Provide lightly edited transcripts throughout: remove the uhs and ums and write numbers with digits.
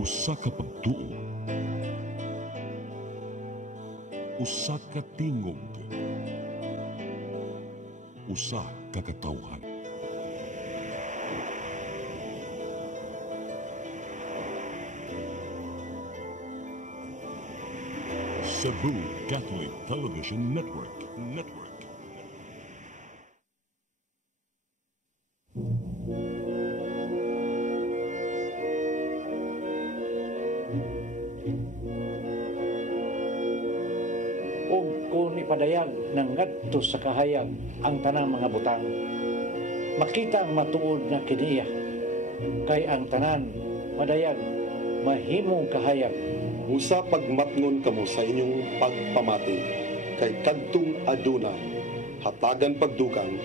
Usa ka pagtuo, usa ka tingog, usa ka katawhan. Cebu Catholic Television Network. Ug kung ipadayag ng ngadto sa kahayag ang tanang mga butang, makita ang matuod na kiniya, kay ang tanan madayag mahimong kahayag. Usa pagmatngon kamo sa inyong pagpamati, kay kadtong aduna hatagan pagdugang,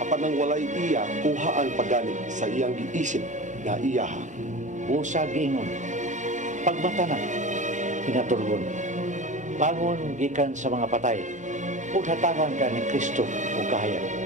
apan nang walay iya kuha ang pagganit sa iyang giisip nga iyaha. Usa giingon, pagmatana, inaturgon, bangon gikan sa mga patay, ug hatagan ka ni Kristo o kahayag.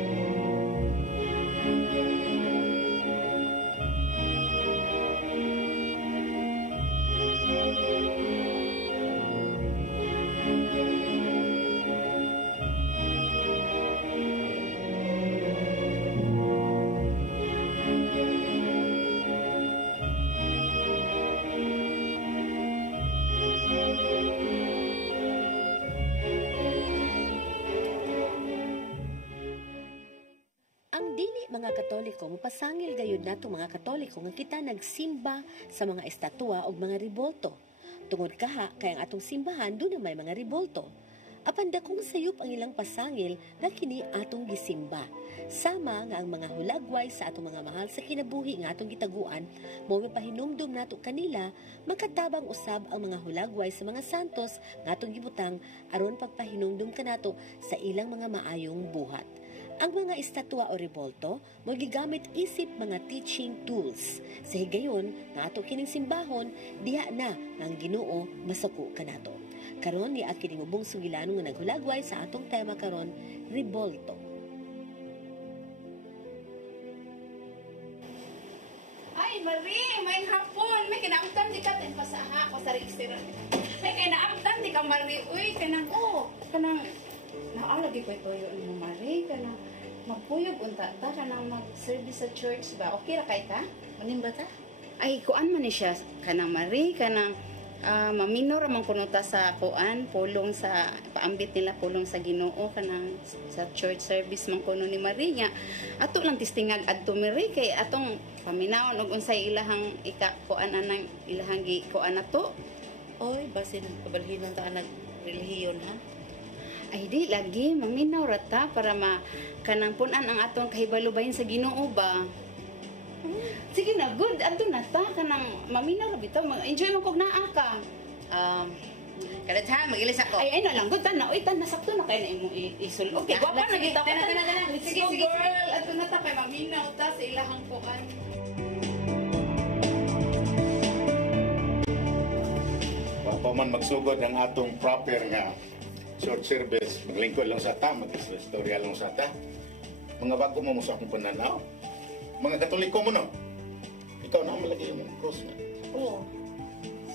Mga Katoliko, mapasangil gayud nato mga Katoliko nga kita nagsimba sa mga estatwa o mga ribolto. Tungod kaha kay ang atong simbahan doon na may mga ribolto. Apan dakong sayop ang ilang pasangil na kini atong gisimba. Sama nga ang mga hulagway sa atong mga mahal sa kinabuhi nga atong gitaguan, mao pahinumdum nato kanila magkatabang usab ang mga hulagway sa mga santos nga atong gibutang aron pagpahinumdum kanato sa ilang mga maayong buhat. Ang mga estatwa o ribolto mo gigamit isip mga teaching tools. Sa higayon nga ato kining simbahon, diha na ang Ginoo masuko kanato. Karon ni kining ubong sugilanon nga naghulagway sa atong tema karon, ribolto. Ay, Marie, may hapon. May kinaamtan di ka. Pasaha ko sa register. May kinaamtan di ka, Marie. Uy, kanang naalagi ko ito yung Marie. Kanang magpuyog unta ta. Kanang mag-service sa church ba? Okay ra kay ta? Manin ba ta? Ay, kuan man ni siya. Kanang Marie, kanang maminor man kunuta sa kuan, pulong sa, paambit nila pulong sa Ginoo, kanang sa church service man kuno ni Marie niya. Ato lang tistingag adto Marie kay atong paminawon og unsay ilahang kuan anang ilahang gi kuan ato. Oy, basin kabalhinan ta nag relihiyon ha. Ay di lagi maminaw rata para kanang punan ang atong kahibalubayin sa Ginoo ba. Sige na, good. Ato na ta kanang maminaw ra bitaw. Enjoy mo kog naa ka. Kada ha, mag-ilis ako. Ay na lang, good ta na. Oy, tan nasakto na kay na imo isul. Okay, gwapa na kita ko. Sige, girl. Ato na ta kay maminaw ta sa ilahang kuan. Pa man magsugod ang atong proper nga short service, maglingkod lang sa ta, mag-istorya lang sa ta. Mga bago mo sa akong pananaw. Mga Katoliko mo no? Ikaw na malagay yung cross na. Oo.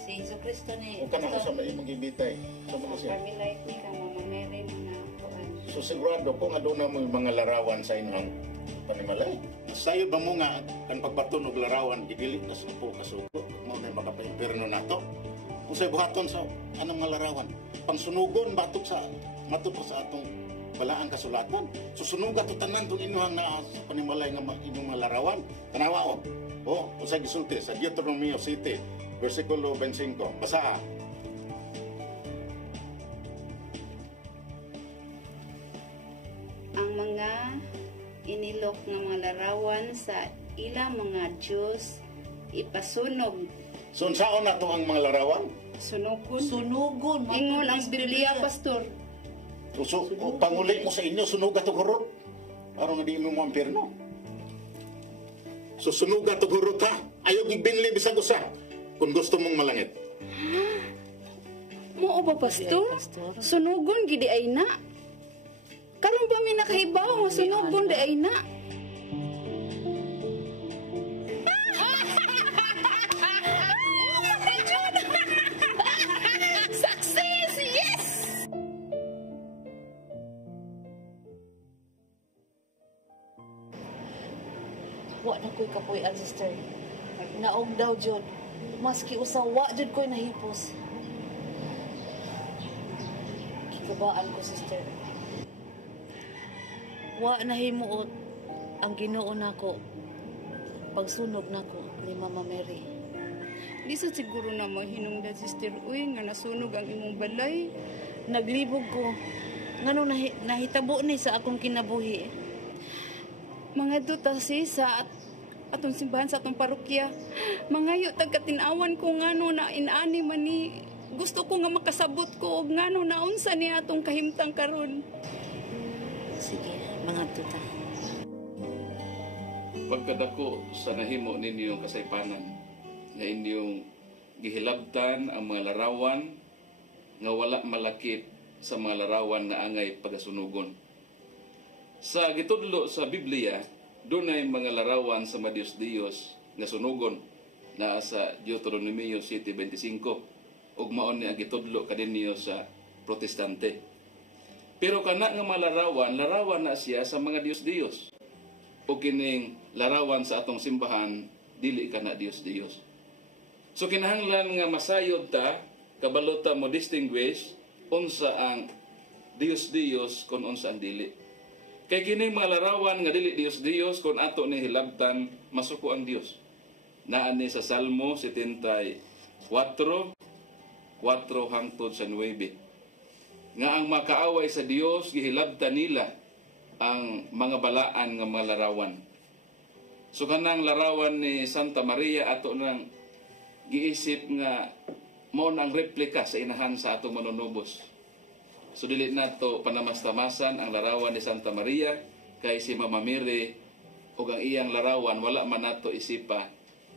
Si Jesu Cristo ni... O ka na sa may mag-ibitay. Sa mga siya. Pamilay ni ka, Mama Mary na kuan. So sigurado ko nga doon na mo yung mga larawan sa inyong panimalay. Sayo ba mo nga kan pagpatunog larawan, gidilit na sa po kasugo. Mo na makapayperno na to. Kung sa'yo buhaton sa anong mga larawan. Pangsunugon, matok sa atong balaan kasulatan. Susunuga to tanan itong inuhang na sa panimalay ng inyong mga larawan. Tanawa o. O, sa gisulti, sa Deuteronomio City, versikulo 25. Basa. Ang mga inilok ng mga larawan sa ilang mga Diyos ipasunog. So, saan na to ang mga larawan? Sunugon. Sunugon. Ingon ang Biblia, Pastor. So, panguli mo sa inyo, sunuga to gurot. Parang hindi mo ang pirno. So, sunuga to gurot ha. Ayaw gibinli bisag usa. Kung gusto mong malangit. Mo ba, Pastor? Sunugon, gidi ay na. Karon ba may nakahibaw nga sunugon, di ay na. wa na ko'y kapuy-an, sister. Naog daw, Jod. Maski usa, wa jud ko'y nahipos. Kikabaan ko, sister. Wa nahimuot ang Ginoo nako pagsunog nako ni Mama Mary. Di sa siguro na mahinungdan, sister, uy, nga nasunog ang imong balay. Naglibog ko. Ngano nahitabo ni sa akong kinabuhi. Mga dutasi sa atong simbahan sa atong parokya. Mangayo tagkatinawan ko ngano na inani man ni gusto ko nga makasabot ko og ngano na unsa ni atong kahimtang karon. Sige, mga tuta. Pagkadako sa nahimo ninyong kasaypanan nga inyong gihilabtan ang mga larawan nga wala malakip sa mga larawan na angay pagasunugon. Sa gitudlo sa Biblia, dunay mga larawan sa mga Diyos nga sunugon naa sa Deuteronomio 7:25 ug maon ni ang gitudlo kadinyo sa Protestante. Pero kana nga mga larawan na siya sa mga Diyos. O kining larawan sa atong simbahan, dili ka na Diyos. So kinahanglan nga masayod ta, kabalota mo distinguish unsa ang Diyos kung unsa ang dili. Kay kining mga larawan nga dili Diyos kung ato ni hilabtan, masuko ang Dios. Naa ni sa Salmo 74:4 hangtod sa 9. Nga ang makaaway sa Dios gihilabtan nila ang mga balaan nga mga larawan. So kanang larawan ni Santa Maria ato nang giisip nga mao nang replika sa inahan sa atong manunubos. So dili nato panamastamasan ang larawan ni Santa Maria kay si Mama Mary ug ang iyang larawan wala man nato isipa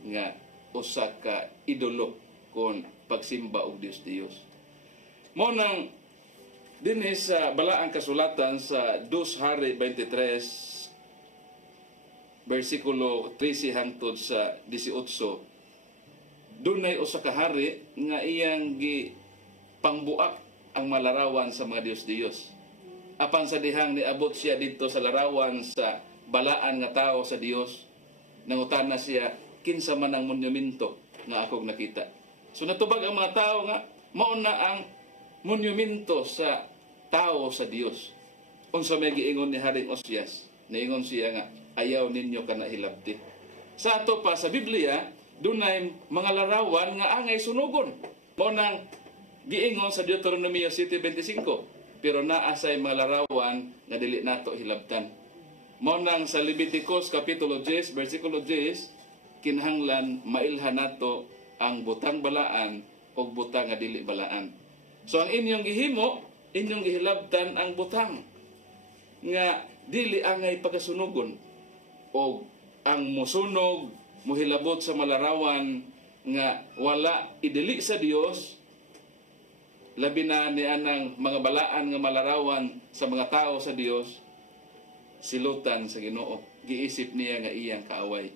nga usa ka idolo kon pagsimba og Dios. Mao nang dinhi sa balaang kasulatan sa 2 Hari 23 versikulo 13 hangtod sa 18, dunay usa ka hari nga iyang pangbuak ang malarawan sa mga Diyos. Apan sa dihang niabot siya dito sa larawan sa balaan nga tao sa Dios, nangutana siya kinsa man ang monumento nga akong nakita. So natubag ang mga tao nga mao na ang monumento sa tao sa Dios. Unsa may giingon ni Haring Osias, niingon siya nga ayaw ninyo kana hilabti. Sa ato pa sa Biblia, dunay mga larawan nga angay sunugon. Mao nang giingon sa Deuteronomio 7:25, pero naasay mga larawan nga dili nato hilabtan. Mao nang sa Leviticus kapitulo 10 bersikulo 10, kinahanglan mailhan nato ang butang balaan o butang nga dili balaan. So ang inyong gihimo, inyong gihilabtan ang butang nga dili angay pagasunugon o ang musunog muhilabot sa malarawan nga wala idili sa Dios, labi na ni anang mga balaan nga malarawan sa mga tao sa Dios, silutan sa Ginoo, giisip niya nga iyang kaaway.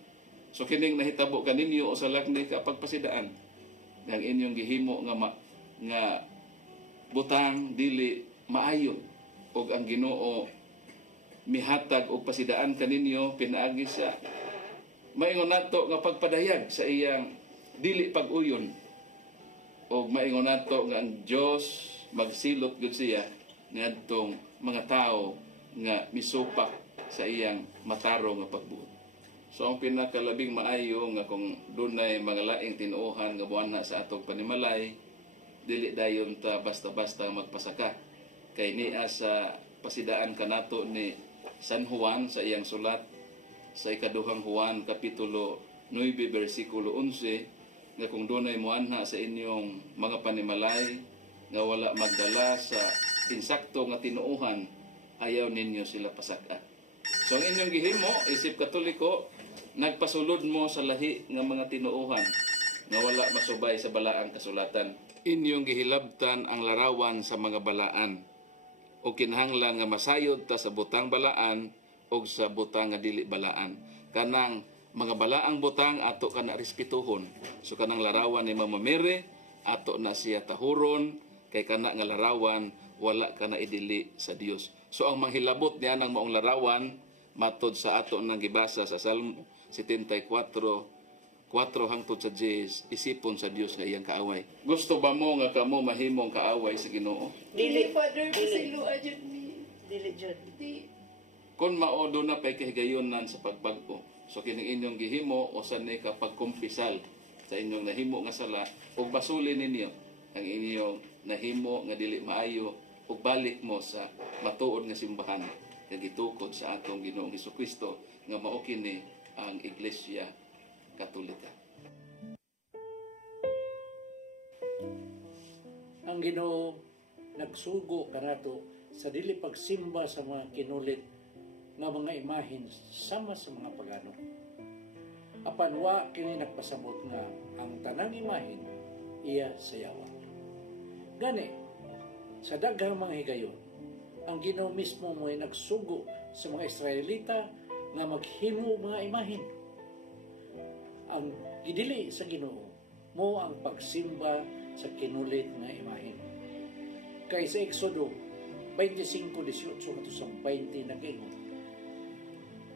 So kining nahitabo kaninyo o sa lakni ka pagpasidaan ng inyong gihimo nga butang dili maayo og ang Ginoo mihatag og pasidaan kaninyo pinaagi sa maingon nato nga pagpadayag sa iyang dili pag-uyon og maingon nato nga ang Dios magsilot gud siya ngadtong mga tao nga misupak sa iyang matarong nga pagbuot. So ang pinakalabing maayo nga kung dunay mga laing tinuohan nga buana sa atong panimalay, dili dayon ta basta-basta magpasaka. Kay niya sa pasidaan kanato ni San Juan sa iyang sulat sa ikaduhang Juan kapitulo 9 bersikulo 11 nga kung dunay moanha sa inyong mga panimalay nga wala magdala sa insakto nga tinuohan, ayaw ninyo sila pasaka. So ang inyong gihimo isip Katoliko, nagpasulod mo sa lahi nga mga tinuohan nga wala masubay sa balaang kasulatan. Inyong gihilabtan ang larawan sa mga balaan o kinahanglan nga masayod ta sa butang balaan o sa butang nga dili balaan. Kanang mga balaang butang ato kana respetuhon. So kanang larawan ni Mama Mary ato na siya tahuron, kay kana nga larawan wala kana idili sa Dios. So ang manghilabot niya ng maong larawan matod sa ato nang gibasa sa Salmo 74, 4 hangtod sa 10, isipon sa Dios nga iyang kaaway. Gusto ba mo nga kamo mahimong kaaway sa Ginoo? Dili, Father, dili. pasilo ajud ni. Dili jud. Di. Kung maodo na pa'y kahigayonan sa pagbago, so kining inyong gihimo o sanay ka pagkumpisal sa inyong nahimo nga sala, ug basulin ninyo ang inyong nahimo nga dili maayo, ug balik mo sa matuod nga simbahan nga gitukod sa atong Ginoong Hesukristo nga mao kini ang Iglesia Katolika. Ang Ginoo nagsugo kanato sa dili pagsimba sa mga kinulit nga mga imahin sama sa mga pagano. Apan wa kini nagpasabot nga ang tanang imahin iya sayawa. Gani sa daghang mga higayon, ang Ginoo mismo mo'y nagsugo sa mga Israelita nga maghimo mga imahin. Ang gidili sa Ginoo mo ang pagsimba sa kinulit nga imahin. Kay sa Exodo 25:18 sa 20 nag-ingon,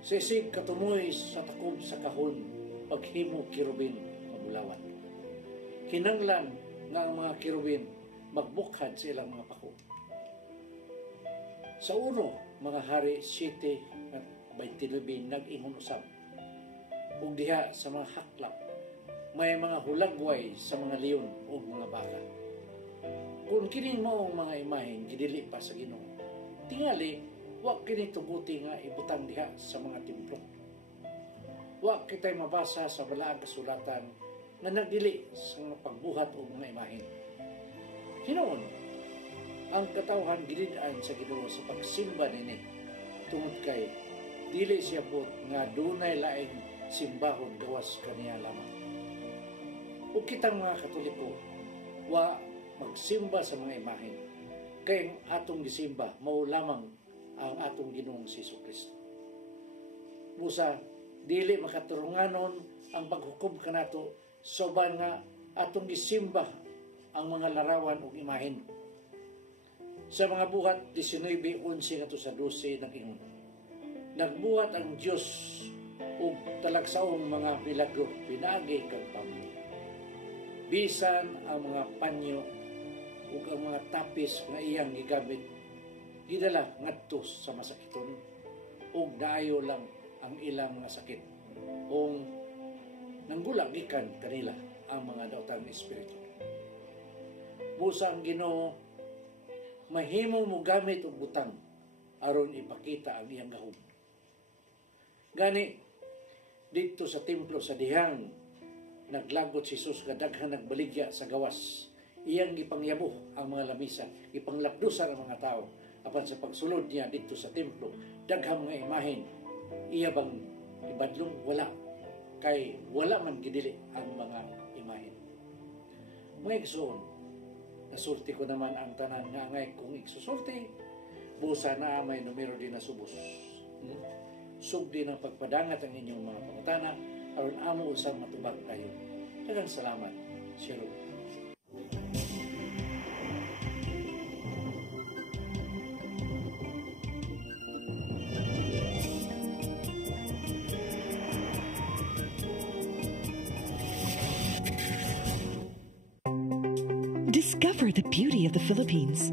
sa isig katumoy sa takob sa kahon, paghimo kirubin mabulawan. Kinanglan nga ang mga kirubin magbukhad sa ilang mga pako. Sa uno, mga hari 7 at 29 nag-ingon usab. Ug diha sa mga haklap, may mga hulagway sa mga leon o mga baka. Kung kini mo ang mga imahin gidili pa sa Ginoo, tingali wa kini tuguti nga ibutang diha sa mga templo. Wa kitay mabasa sa balaang kasulatan nga nagdili sa mga pagbuhat o mga imahin. Hinuon, ang katawhan gilidaan sa Ginoo sa pagsimba nini tungod kay dili siya but nga dunay laing simbahon gawas kaniya lamang. O kitang mga Katoliko, wa magsimba sa mga imahin kay ang atong gisimba mao lamang ang atong Ginoong Hesukristo. Busa dili makaturunganon ang paghukom kanato soban nga atong gisimba ang mga larawan ug imahin. Sa mga buhat 19:11 ngadto sa 12 nag-ingon, nagbuhat ang Dios ug talagsaong mga milagro pinaagi kang pamilya. Bisan ang mga panyo ug ang mga tapis nga iyang gigamit gidala ngadto sa masakiton ug daayo lang ang ilang nga sakit ug nanggulang gikan kanila ang mga daotang espiritu. Busa ang Ginoo mahimo mo gamit og butang aron ipakita ang iyang gahom. Gani dito sa templo sa dihang naglagot si Jesus nga daghang nagbaligya sa gawas, iyang gipangyabo ang mga lamisa, gipanglapdusan ang mga tao. Apan sa pagsulod niya dito sa templo, daghang mga imahin, iya bang ibadlong? Wala. Kay wala man gidili ang mga imahin. Mga igsoon, nasulti ko naman ang tanan nga ngay kung igsusulti, busa na may numero din na subos. Sugdi ng pagpadangat ang inyong mga pangutana, aron amo usang matubag kayo. Daghang salamat. Shalom. Discover the beauty of the Philippines.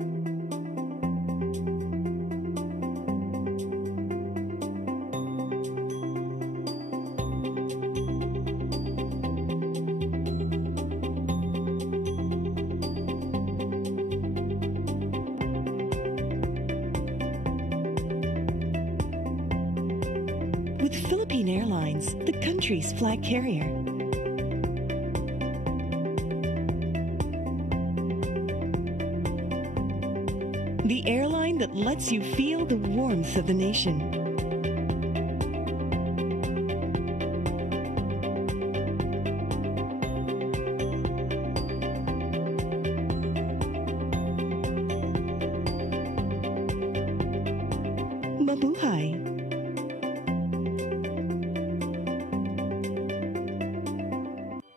With Philippine Airlines, the country's flag carrier. The airline that lets you feel the warmth of the nation. Mabuhay!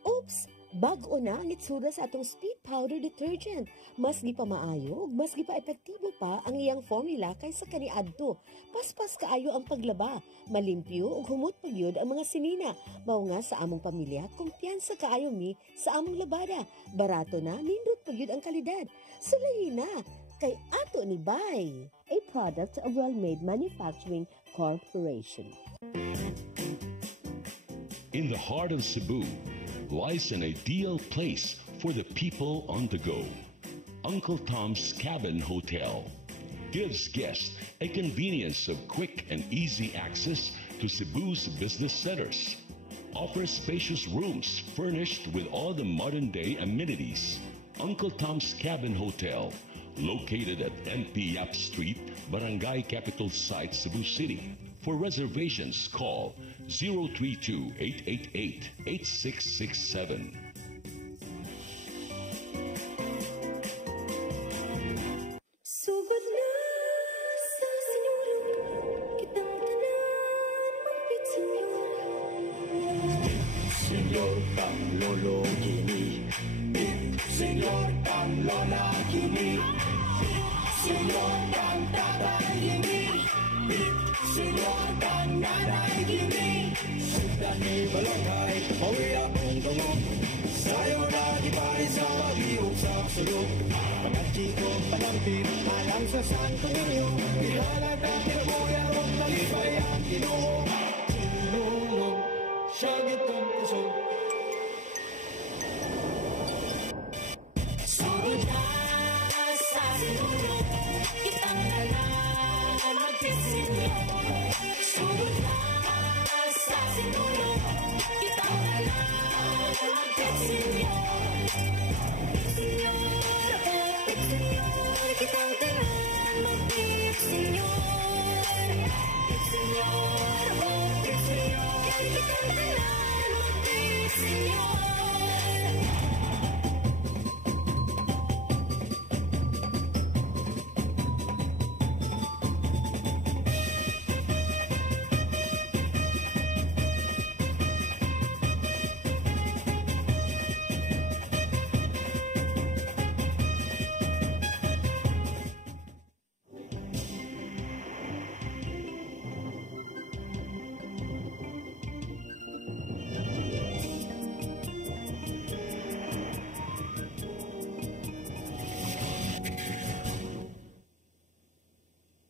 Oops! Bag-o bag-o na ang itsura sa atong speed powder detergent. Mas gi pa maayo ug mas gi pa epektibo pa ang iyang formula kaysa kaniadto. Paspas kaayo ang paglaba, malimpyo ug humot pagyud ang mga sinina. Mao nga sa among pamilya, kumpiyansa kaayo mi sa among labada. Barato na, nindot pagyud ang kalidad. Sulayin na kay ato ni Bay, a product of Well-Made Manufacturing Corporation. In the heart of Cebu lies an ideal place for the people on the go. Uncle Tom's Cabin Hotel gives guests a convenience of quick and easy access to Cebu's business centers. Offers spacious rooms furnished with all the modern-day amenities. Uncle Tom's Cabin Hotel, located at MP Yap Street, Barangay Capital Site, Cebu City. For reservations, call 032-888-8667. Sugod na sa sinulong, kitang tanan magpit senyor. Senyor pang lolo kini, senyor pang lola kini, senyor pang tatay kini, senyor pang nanay kini. Sugdan ni balangay, mawi akong tungog, sayo na di pari sa pag-iog sa sulog. Mga chiko panampin, alang sa Santo Niño, ihalag na tinabuyan o talipay ang Ginoo. Tinulog, siya gitong puso. Sugod na sa sinulong, kitang tanan magpit senyor. Sugod na sa sinulong, kitang tanan magpit senyor. Kitang tanan magpit senyor. Kitang tanan magpit senyor.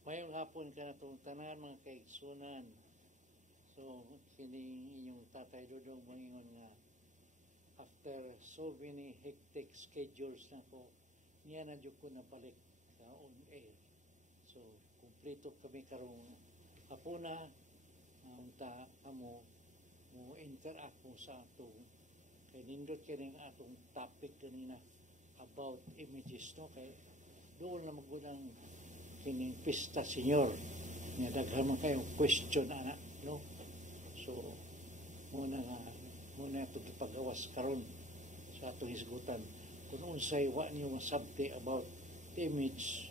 Mayong hapon ka na itong tanan mga kaigsunan. So, kining inyong tatay Dudong mangingon nga after so many hectic schedules na ko, niya na dyan ko nabalik sa on air. So, kumpleto kami karong hapuna, unta kamo mo interact mo sa atong kay nindot kining atong topic kanina about images, no? Kay doon na magunang kining pista senyor nga daghan man kayo question ana, no? So muna ito ipagawas karon sa atong hisgutan kung unsay wa niyo masabti about the image,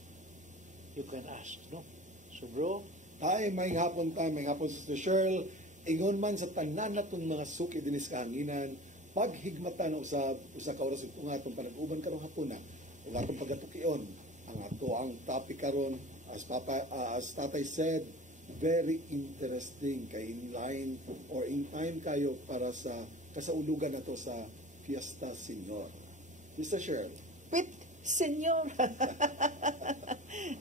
you can ask, no? So bro, may hapon sa Cheryl, ingon man sa tanan natong mga suki dinis kahanginan, paghigmatan usa ka oras ug atong panag-uban karong hapon na ug atong pagatukion ang topic karon, as Tatay said, very interesting kay in line or in time kayo para sa kasaulugan nato sa Fiesta Senyor. Mr. Cheryl. Pit Senyor.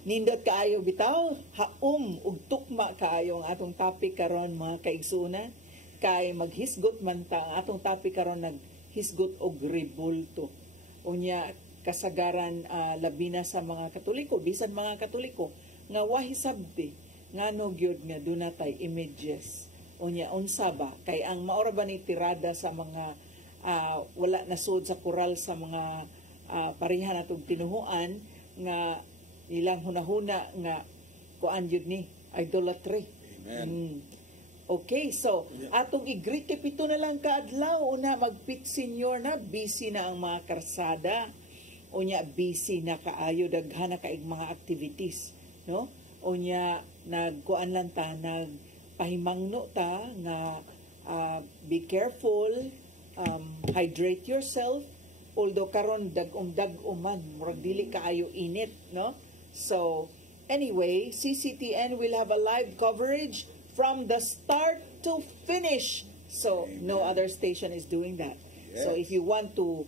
Nindot kaayo bitaw, haom ug tukma kaayo ang atong topic karon mga kaigsunan. Kay maghisgot man ta ang atong topic karon naghisgot og rebulto. Unya kasagaran labi na sa mga Katoliko, bisan mga Katoliko nga wahisabti ngano gyud nga dunatay images. Unya unsa ba kay ang maora ba ni tirada sa mga wala nasud sa koral sa mga pareha natong tinuhuan nga ilang hunahuna nga kuan gyud ni idolatry. Amen. Okay, so atong i-greet pito na lang kaadlaw una magpit senyor na busy na ang mga karsada. Unya busy na kaayo daghan na kaig mga activities, no? Unya nagkuan lang ta nagpahimangno ta nga be careful, hydrate yourself although karon dag-um man murag dili kaayo init, no? So anyway, CCTN will have a live coverage from the start to finish. So no other station is doing that. So if you want to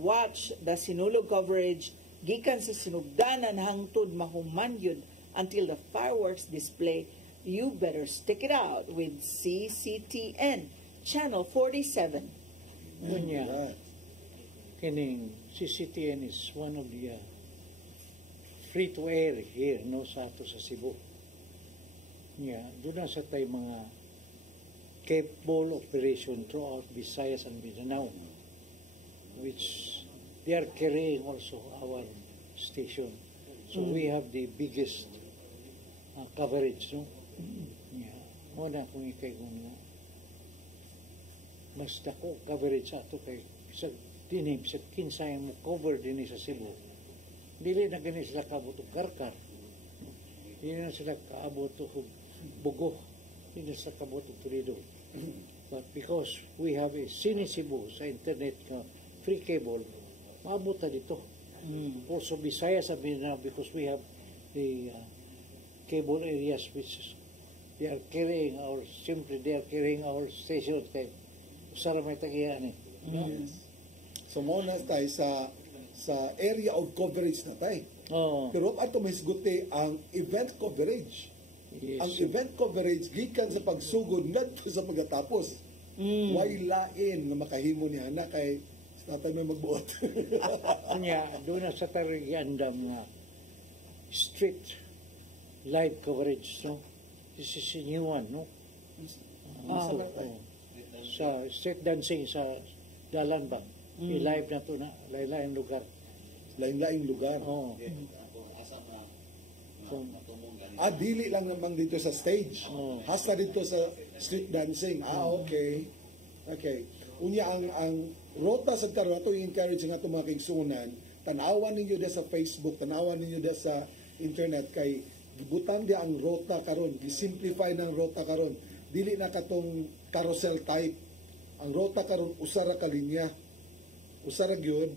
watch the Sinulog coverage gikan sa sinugdanan hangtod mahuman yun until the fireworks display, you better stick it out with CCTN Channel 47. Unya, kining CCTN is one of the free-to-air here, no, sa ato sa Cebu. Doon na sa tayo mga capable operation throughout Visayas and Mindanao, which they are carrying also our station. So we have the biggest coverage, no? Muna kung ikay kung mas dako coverage sa ato kay sa dinib sa kinsay mo cover din sa Cebu. Dili na gani sila kaabot og Karkar. Dili na sila kaabot og Bugo. Dili na sila kaabot og Toledo. But because we have a Cine Cebu sa internet free cable, maabot na dito. Also Visayas and Mindanao, because we have the cable areas which they are carrying our stations kay usara may tagihan eh. So mo na tayo sa area of coverage na tayo. Pero ato may siguti ang event coverage. Ang event coverage gikan sa pagsugod ngadto sa pagkatapos. Way lain nga makahimo niya na kay tatay may magbuot. Anya, doon na sa tarigandam nga street live coverage, no? This is a new one, no? Sa street dancing sa dalan ba? I-live na to na, lain-lain lugar. Lain-lain lugar? Oo. Dili lang naman dito sa stage. Hasta dito sa street dancing. Okay. Okay. Unya ang rota sa karon ato i-encourage nga ato mga kaigsunan, tanawan ninyo dia sa Facebook, tanawan ninyo dia sa internet kay gibutan dia ang rota karon, gi-simplify ng rota karon. Dili na katong carousel type. Ang rota karon usara ka linya. Usara gyud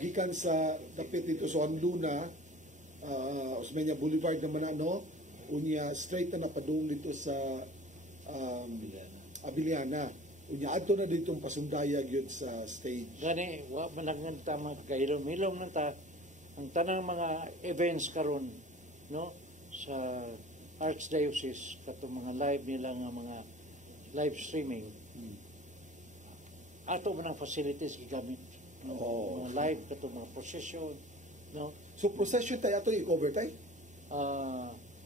gikan sa dapit dito sa Luna, Osmeña Boulevard naman unya straight na napadung dito sa Abiliana. Unya adto na dito pasundayag yun sa stage. Gani wa man lang tama kailom-ilom nang ta ang tanang mga events karon, no, sa Archdiocese katong mga live nila nga mga live streaming. Ato man ang facilities gigamit, no? Mga live katong mga procession, no. So procession tayo ato i-cover tayo?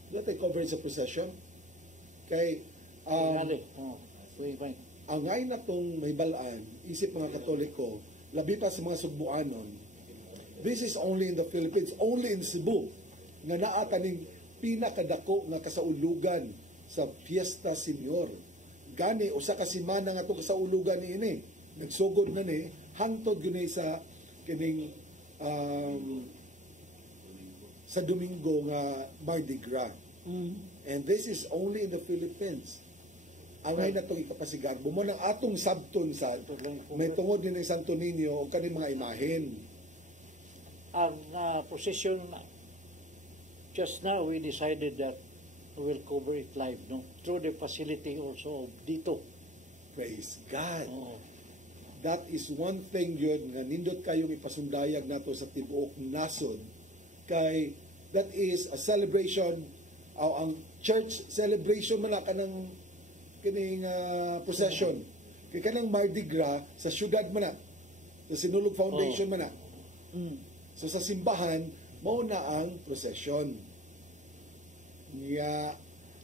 Dito i-cover sa procession kay ang ngayon na itong may balaan, isip mga Katoliko, labi pa sa mga Sugbuanon, this is only in the Philippines, only in Cebu, nga naataning pinakadako nga kasaulugan sa Fiesta Senior. Gani, usa ka simana nga itong kasaulugan ni ini. Nagsugod na ni, hangtod yun sa kining sa Domingo nga Mardi Gras. And this is only in the Philippines. Ang ngayon na itong ikapasigar. Bumo ng atong sabton sa may tungod din ng Santo Niño o kaning mga imahen. Ang procession, just now we decided that we will cover it live, no? Through the facility also dito. Praise God. That is one thing yun nga nindot kayong ipasundayag nato sa tibuok nasod. Kay that is a celebration, ang church celebration man ka ng kining procession. Kaya kanang Mardi Gras sa syudad man na, sa Sinulog Foundation man na. So sa simbahan, mao na ang procession.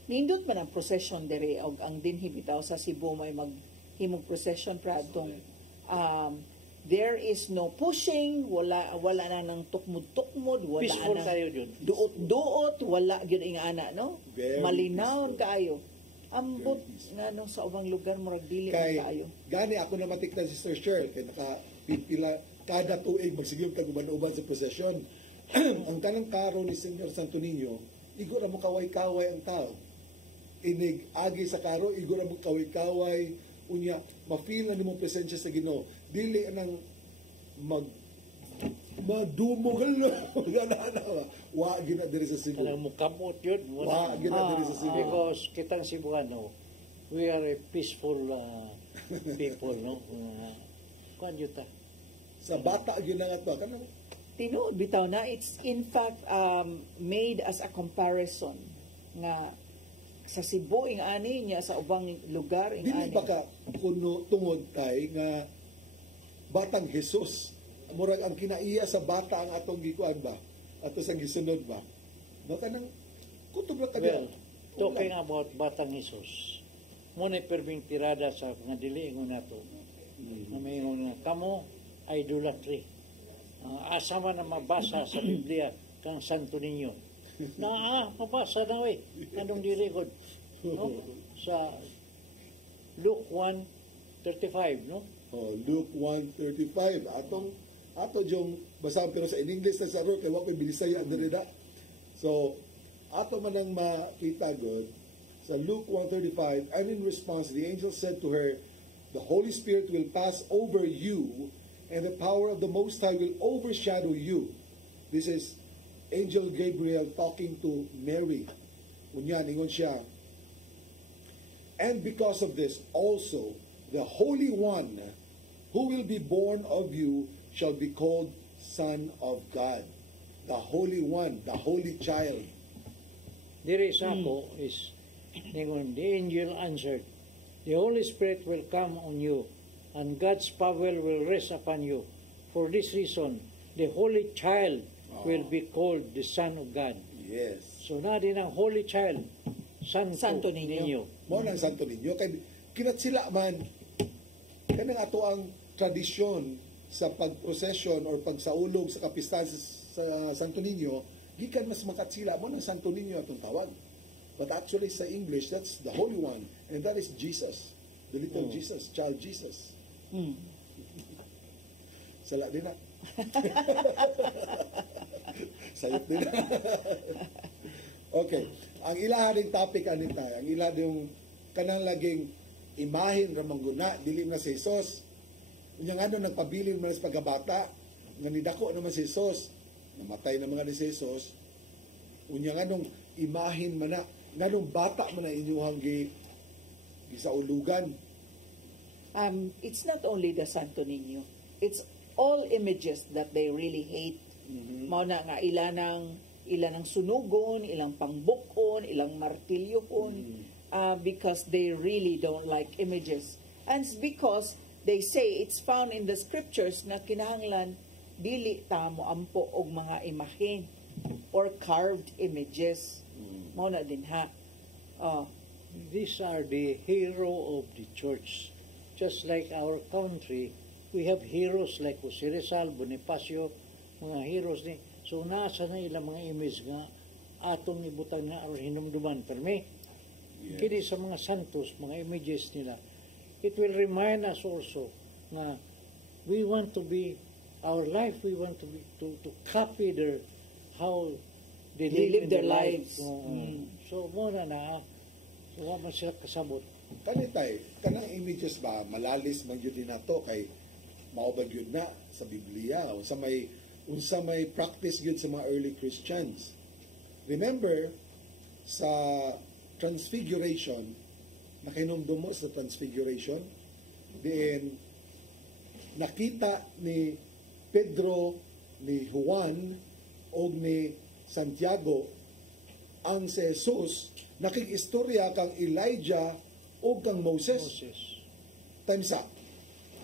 Nindot man ang procession dere og ang dinhi bitaw sa Cebu may maghimog procession pradtong there is no pushing, wala na nang tukmod-tukmod, wala peaceful na tayo dun. Duot, wala gyud ing ana, no? Very Malinaw kayo. Ambot nga no sa ubang lugar murag dili kay kayo. gani ako na matiktan si Sister Cheryl kay nakapipila kada tuig magsigil tag uban-uban sa procession. Ang kanang karo ni Señor Santo Niño, igura mo kaway-kaway ang tao. Inig agi sa karo, igura mo kaway-kaway unya mafeel na nimo presensya sa Ginoo. Dili nang madumog wa gina diri sa Cebu. Kanang mukamot yun. Wa gina diri sa Cebu. Because kitang Cebuano, we are a peaceful people, no? Kuan yun ta. Sa bata ginangat pa kanang Tinuod bitaw na, it's in fact made as a comparison nga sa Cebu ing ani niya sa ubang lugar ing dili ani. ba ka kuno tungod tay nga batang Jesus murag ang kinaiya sa bata ang atong gikuan ba ato sa gisunod ba no kanang kutob ra Well, talking about Batang Jesus, muna perming tirada sa mga diliingon nato. Na may nga kamo idolatry. Asa man na mabasa sa Biblia kang Santo Niño. Mabasa na we. Anong dirikod? No? Sa Luke 1:35, no? Luke 1:35 ato jong basahan pero sa in English na sa ro kay wa koy Bilisaya diri da. So ato man ang makita god sa Luke 1:35, and in response the angel said to her, the Holy Spirit will pass over you and the power of the Most High will overshadow you. This is Angel Gabriel talking to Mary. Unya ningon siya, and because of this also the Holy One who will be born of you shall be called Son of God. The Holy One, the Holy Child. Diri sa ako is ningon, the angel answered, the Holy Spirit will come on you and God's power will rest upon you. For this reason, the Holy Child will be called the Son of God. Yes. So na din ang Holy Child, Santo Niño. Mo nang Santo Niño kay kinatsila man kanang ato ang tradisyon sa pagprosesyon or pagsaulog sa kapistahan sa Santo Niño gikan mas makatsila mo ng Santo Niño atong tawag. But actually sa English that's the Holy One and that is Jesus, the little Jesus, child Jesus. Sala din na. Sayot din na. Okay. Ang ilaha ring topic anita, ang ilaha yung kanang laging imahin ramang guna, dili na si Jesus. Unyang ano nagpabilin man sa pagkabata, nga nidako naman si Jesus, namatay na mga ni si Jesus. Unyang anong imahin man na, nganong bata man na inyuhang gisaulugan. It's not only the Santo Niño. It's all images that they really hate. Mao na nga ilanang sunugon, ilang pangbukon, ilang martilyokon, because they really don't like images. And it's because they say it's found in the scriptures na kinahanglan dili ta mo ampo og mga imahen or carved images. Mao na din ha. These are the hero of the church. Just like our country, we have heroes like Jose Rizal, Bonifacio, mga heroes ni. So nasa na ilang mga image nga atong ibutang na or hinumduman. Pero may, kini sa mga santos, mga images nila, it will remind us also na we want to be, our life, we want to be, to copy their, how they live their lives. So muna na, so man sila kasabot. Kanitay, kanang images ba, malalis man yun din nato kay maubad yun na sa Biblia. Unsa may practice yun sa mga early Christians. Remember, sa Transfiguration, nakinumdum mo sa Transfiguration, then nakita ni Pedro, ni Juan, o ni Santiago, ang si Jesus, nakikistorya kang Elijah o kang Moses. Time's up.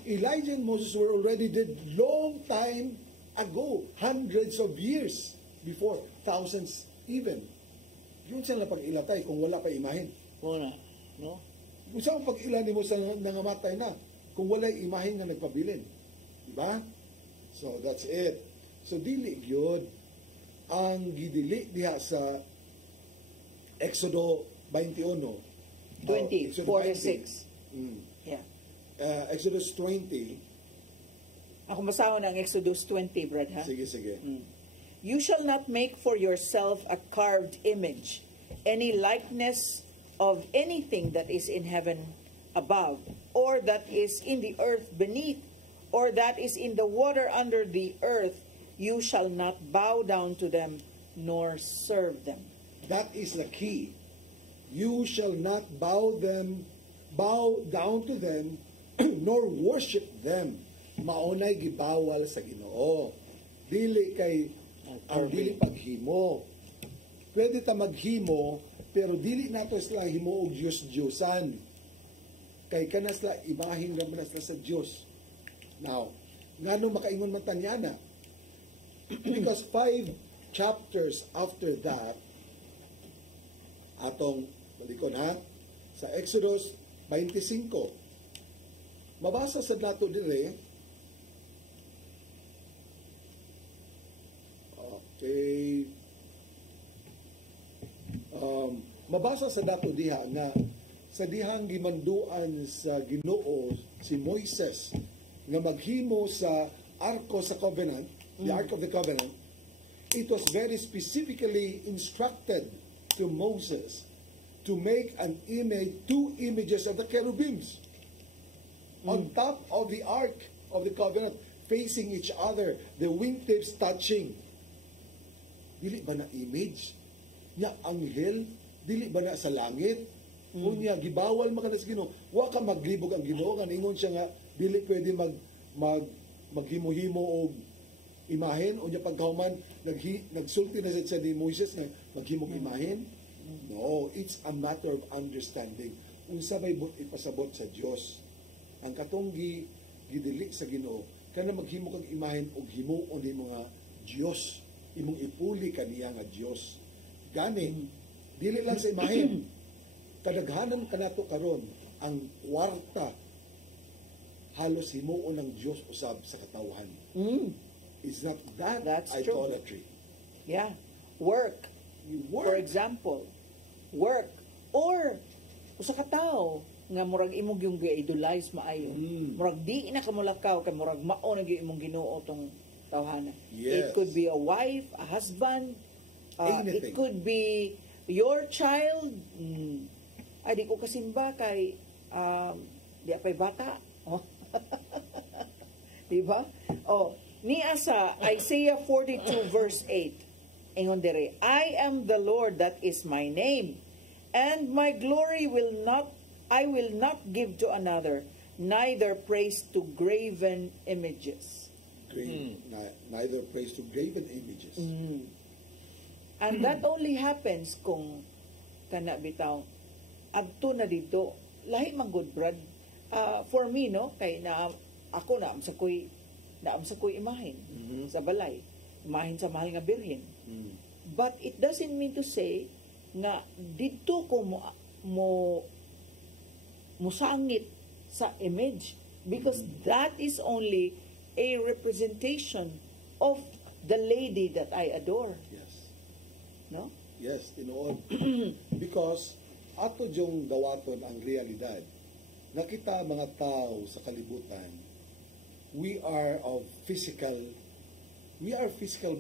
Elijah and Moses were already dead long time ago, hundreds of years before, thousands even. Yun sila pag-ilatay kung wala pa imahin. Muna, no? Kung saan pag-ilani mo sa nangamatay na kung wala imahin na nagpabilin. Diba? So, that's it. So, dili yun ang gidili diha sa Exodo 21. 20, 46. Yeah. Exodus 20. Ako masahon ang Exodus 20, Brad, ha? Sige, sige. You shall not make for yourself a carved image, any likeness of anything that is in heaven above, or that is in the earth beneath, or that is in the water under the earth, you shall not bow down to them nor serve them. That is the key. You shall not bow down to them, nor worship them. Maunay gibawal sa Ginoo. Dili kay ang dili paghimo. Pwede ta maghimo, pero dili nato sila himo og Diyos-Diyosan. Kay kana sila imahin naman sila sa Diyos. Now, ngano makaingon man tanyana? Because 5 chapters after that, atong balikon ha, sa Exodus 25, mabasa sa nato dire, okay, mabasa sa dato diha nga sa dihang gimanduan sa Ginoo si Moises nga maghimo sa Arko sa Covenant, the Ark of the Covenant, it was very specifically instructed to Moses to make an image, 2 images of the cherubims on top of the Ark of the Covenant, facing each other, the wingtips touching. Dili ba na image? Nya anghel? Dili ba na sa langit? Unya gibawal makanas Ginoo. Wa ka maglibog ang Ginoo nga ningon siya nga dili pwede maghimo-himo og imahen. Unya pagkahuman nagsulti na sa ni Moses nga maghimog imahen. No, it's a matter of understanding. Unsa may ipasabot sa Dios. Ang katong gidili sa Ginoo kana maghimo kag imahen og himuon ni mga Dios. Imong ipuli kaniya nga Dios. Gani dili lang sa imahen. Kadaghanan kanato karon ang kwarta halos himuon ng Dios usab sa katawhan. Is not that's idolatry. True. Yeah. Work. For example, work or usa ka tawo nga murag imong yung gi-idolize maayo. Murag di na ka mulakaw kay murag mao na gyud imong Ginoo tong tawhana. Yes. It could be a wife, a husband, anything. it could be your child. Ay di ko kasimba kay di apay bata. Oh. Diba? Oh, niya sa Isaiah 42 verse 8. Ingon dire, I am the Lord, that is my name, and my glory I will not give to another, neither praise to graven images. Neither praise to graven images. And that only happens kung kana bitaw adto na dito lahi man good brad. For me no kay na ako naam sa koy imahin sa balay, imahin sa mahal nga birhen. But it doesn't mean to say nga dito ko mo sangit sa image, because that is only a representation of the lady that I adore. Yes. No? Yes, tinuod. Because ato jong gawaton ang realidad. Nakita mga tao sa kalibutan, we are physical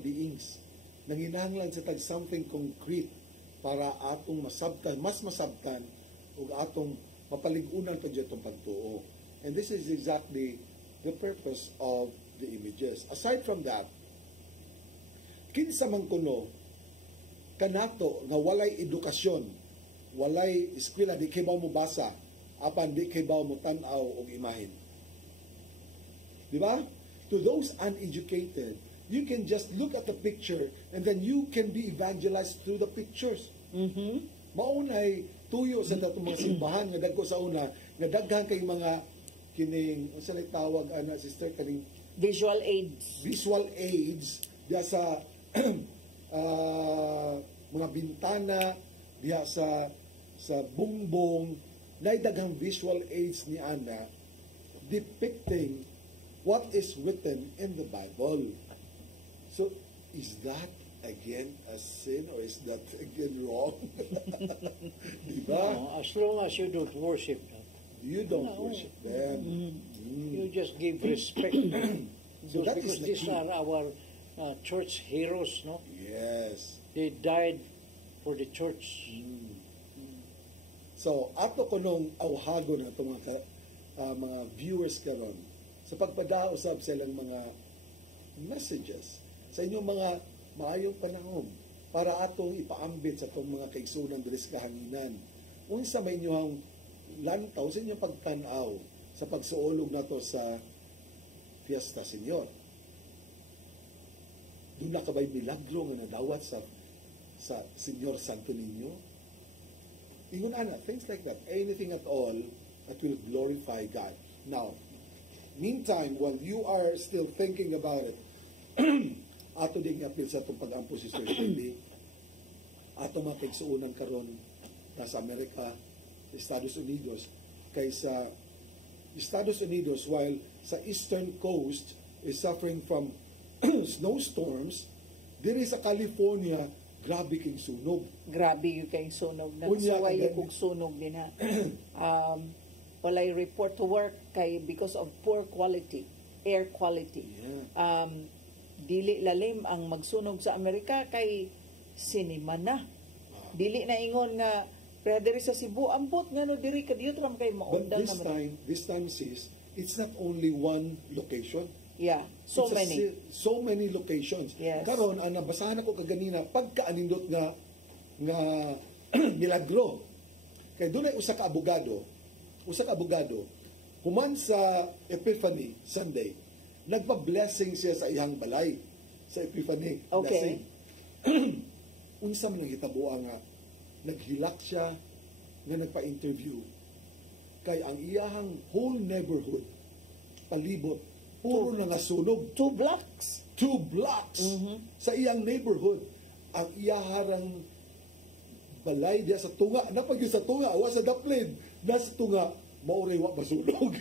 beings. Nanginahanglan sa tag something concrete para atong mas masabtan ug atong mapaligunan pa itong pagtuo. And this is exactly the purpose of the images. Aside from that, kinsa man kuno kanato nga walay edukasyon, walay eskwela, di kay mo basa, apan di kay mo tan-aw og imahen. Di ba? To those uneducated, you can just look at the picture and then you can be evangelized through the pictures. Maunay tuyo sa datong mga simbahan nga dagko sa una, nga daghan kay mga kining unsa lay tawag ana sister kaning visual aids. Visual aids diya sa mga bintana, diya sa bungbong, nay daghang visual aids ni ana depicting what is written in the Bible. So, is that again a sin or is that again wrong? Diba? No, as long as you don't worship them. You don't worship them. You just give respect. So that because is the these key. are our church heroes, no? Yes. They died for the church. So, ato ko nung awhagon na itong mga viewers karon sa pagpadaosab sa ilang mga messages sa inyong mga maayong panahon para atong ipaambit sa itong mga kaigsunan diri sa kahanginan. Unsa may inyong lantaw sa inyong pagtanaw sa pagsuolog nato sa Fiesta Señor. Doon na kabay milagro nga nadawat sa Señor Santo Niño. Ingon ana, things like that. Anything at all that will glorify God. Now, meantime, while you are still thinking about it, ato ding apil sa itong pag-ampo si Sir Shirley, ato mga kaigsuunan karon nasa Amerika, Estados Unidos, kaysa Estados Unidos, while sa eastern coast is suffering from snowstorms, diri sa California, grabe king sunog. Grabe yung kayong sunog. Unya, Nagsuway again, yung sunog din ha. Walay report to work kay because of poor quality, air quality. Dili lalim ang magsunog sa Amerika kay sinima na. Dili na ingon nga pero diri sa Cebu ambot nga no diri kadiyot ram kay But maundang this time sis, it's not only one location. Yeah, so It's many. So many locations. Yes. Karon ang nabasahan ako kaganina pagkaanindot nga milagro. Kay dunay usa ka abogado human sa Epiphany Sunday, nagpa-blessing siya sa iyang balay sa Epiphany. Okay. Blessing. Unsa man ang hitabo nga naghilak siya nga nagpa-interview kay ang iyahang whole neighborhood palibot puro na nga sunog. 2 blocks. 2 blocks sa iyang neighborhood. Ang iyaharang balay diya sa tunga, napagyo sa tunga, awa sa daplin, nasa tunga, mauray wa masunog.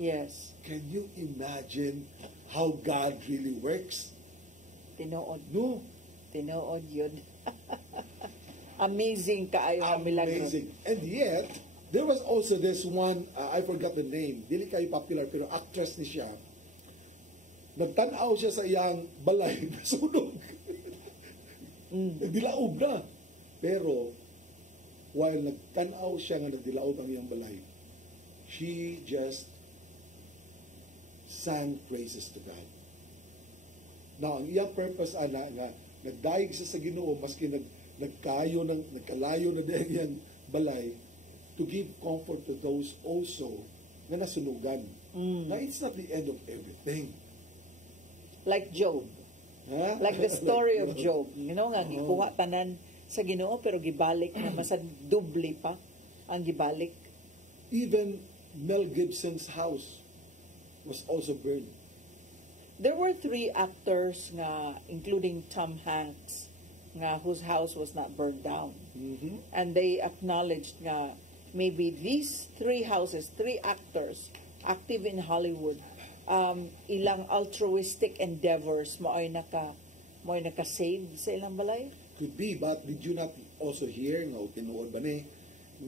Yes. Can you imagine how God really works? Tinuod. No. Tinuod yun. Amazing kaayo ang milagro. Amazing. And yet, there was also this one, I forgot the name, dili kayo popular, pero actress ni siya. Nagtanaw siya sa iyang balay, nasunog. Nagdilaog na. Pero, while nagtanaw siya nga nagdilaog ang iyang balay, she just sang praises to God. Now, ang iyang purpose, ana, nga, nagdaig siya sa Ginoo, maski nagkalayo na din iyang balay, to give comfort to those also na nasunugan. Now, it's not the end of everything. Like Job. Huh? Like the story Like of Job. You know nga, gikuha tanan sa Ginoo pero gibalik na masad doble pa ang gibalik. Even Mel Gibson's house was also burned. There were 3 actors nga, including Tom Hanks, nga whose house was not burned down. And they acknowledged nga maybe these 3 houses, 3 actors active in Hollywood, ilang altruistic endeavors mo ay naka-save sa ilang balay? Could be, but did you not also hear nga tinuod ba ni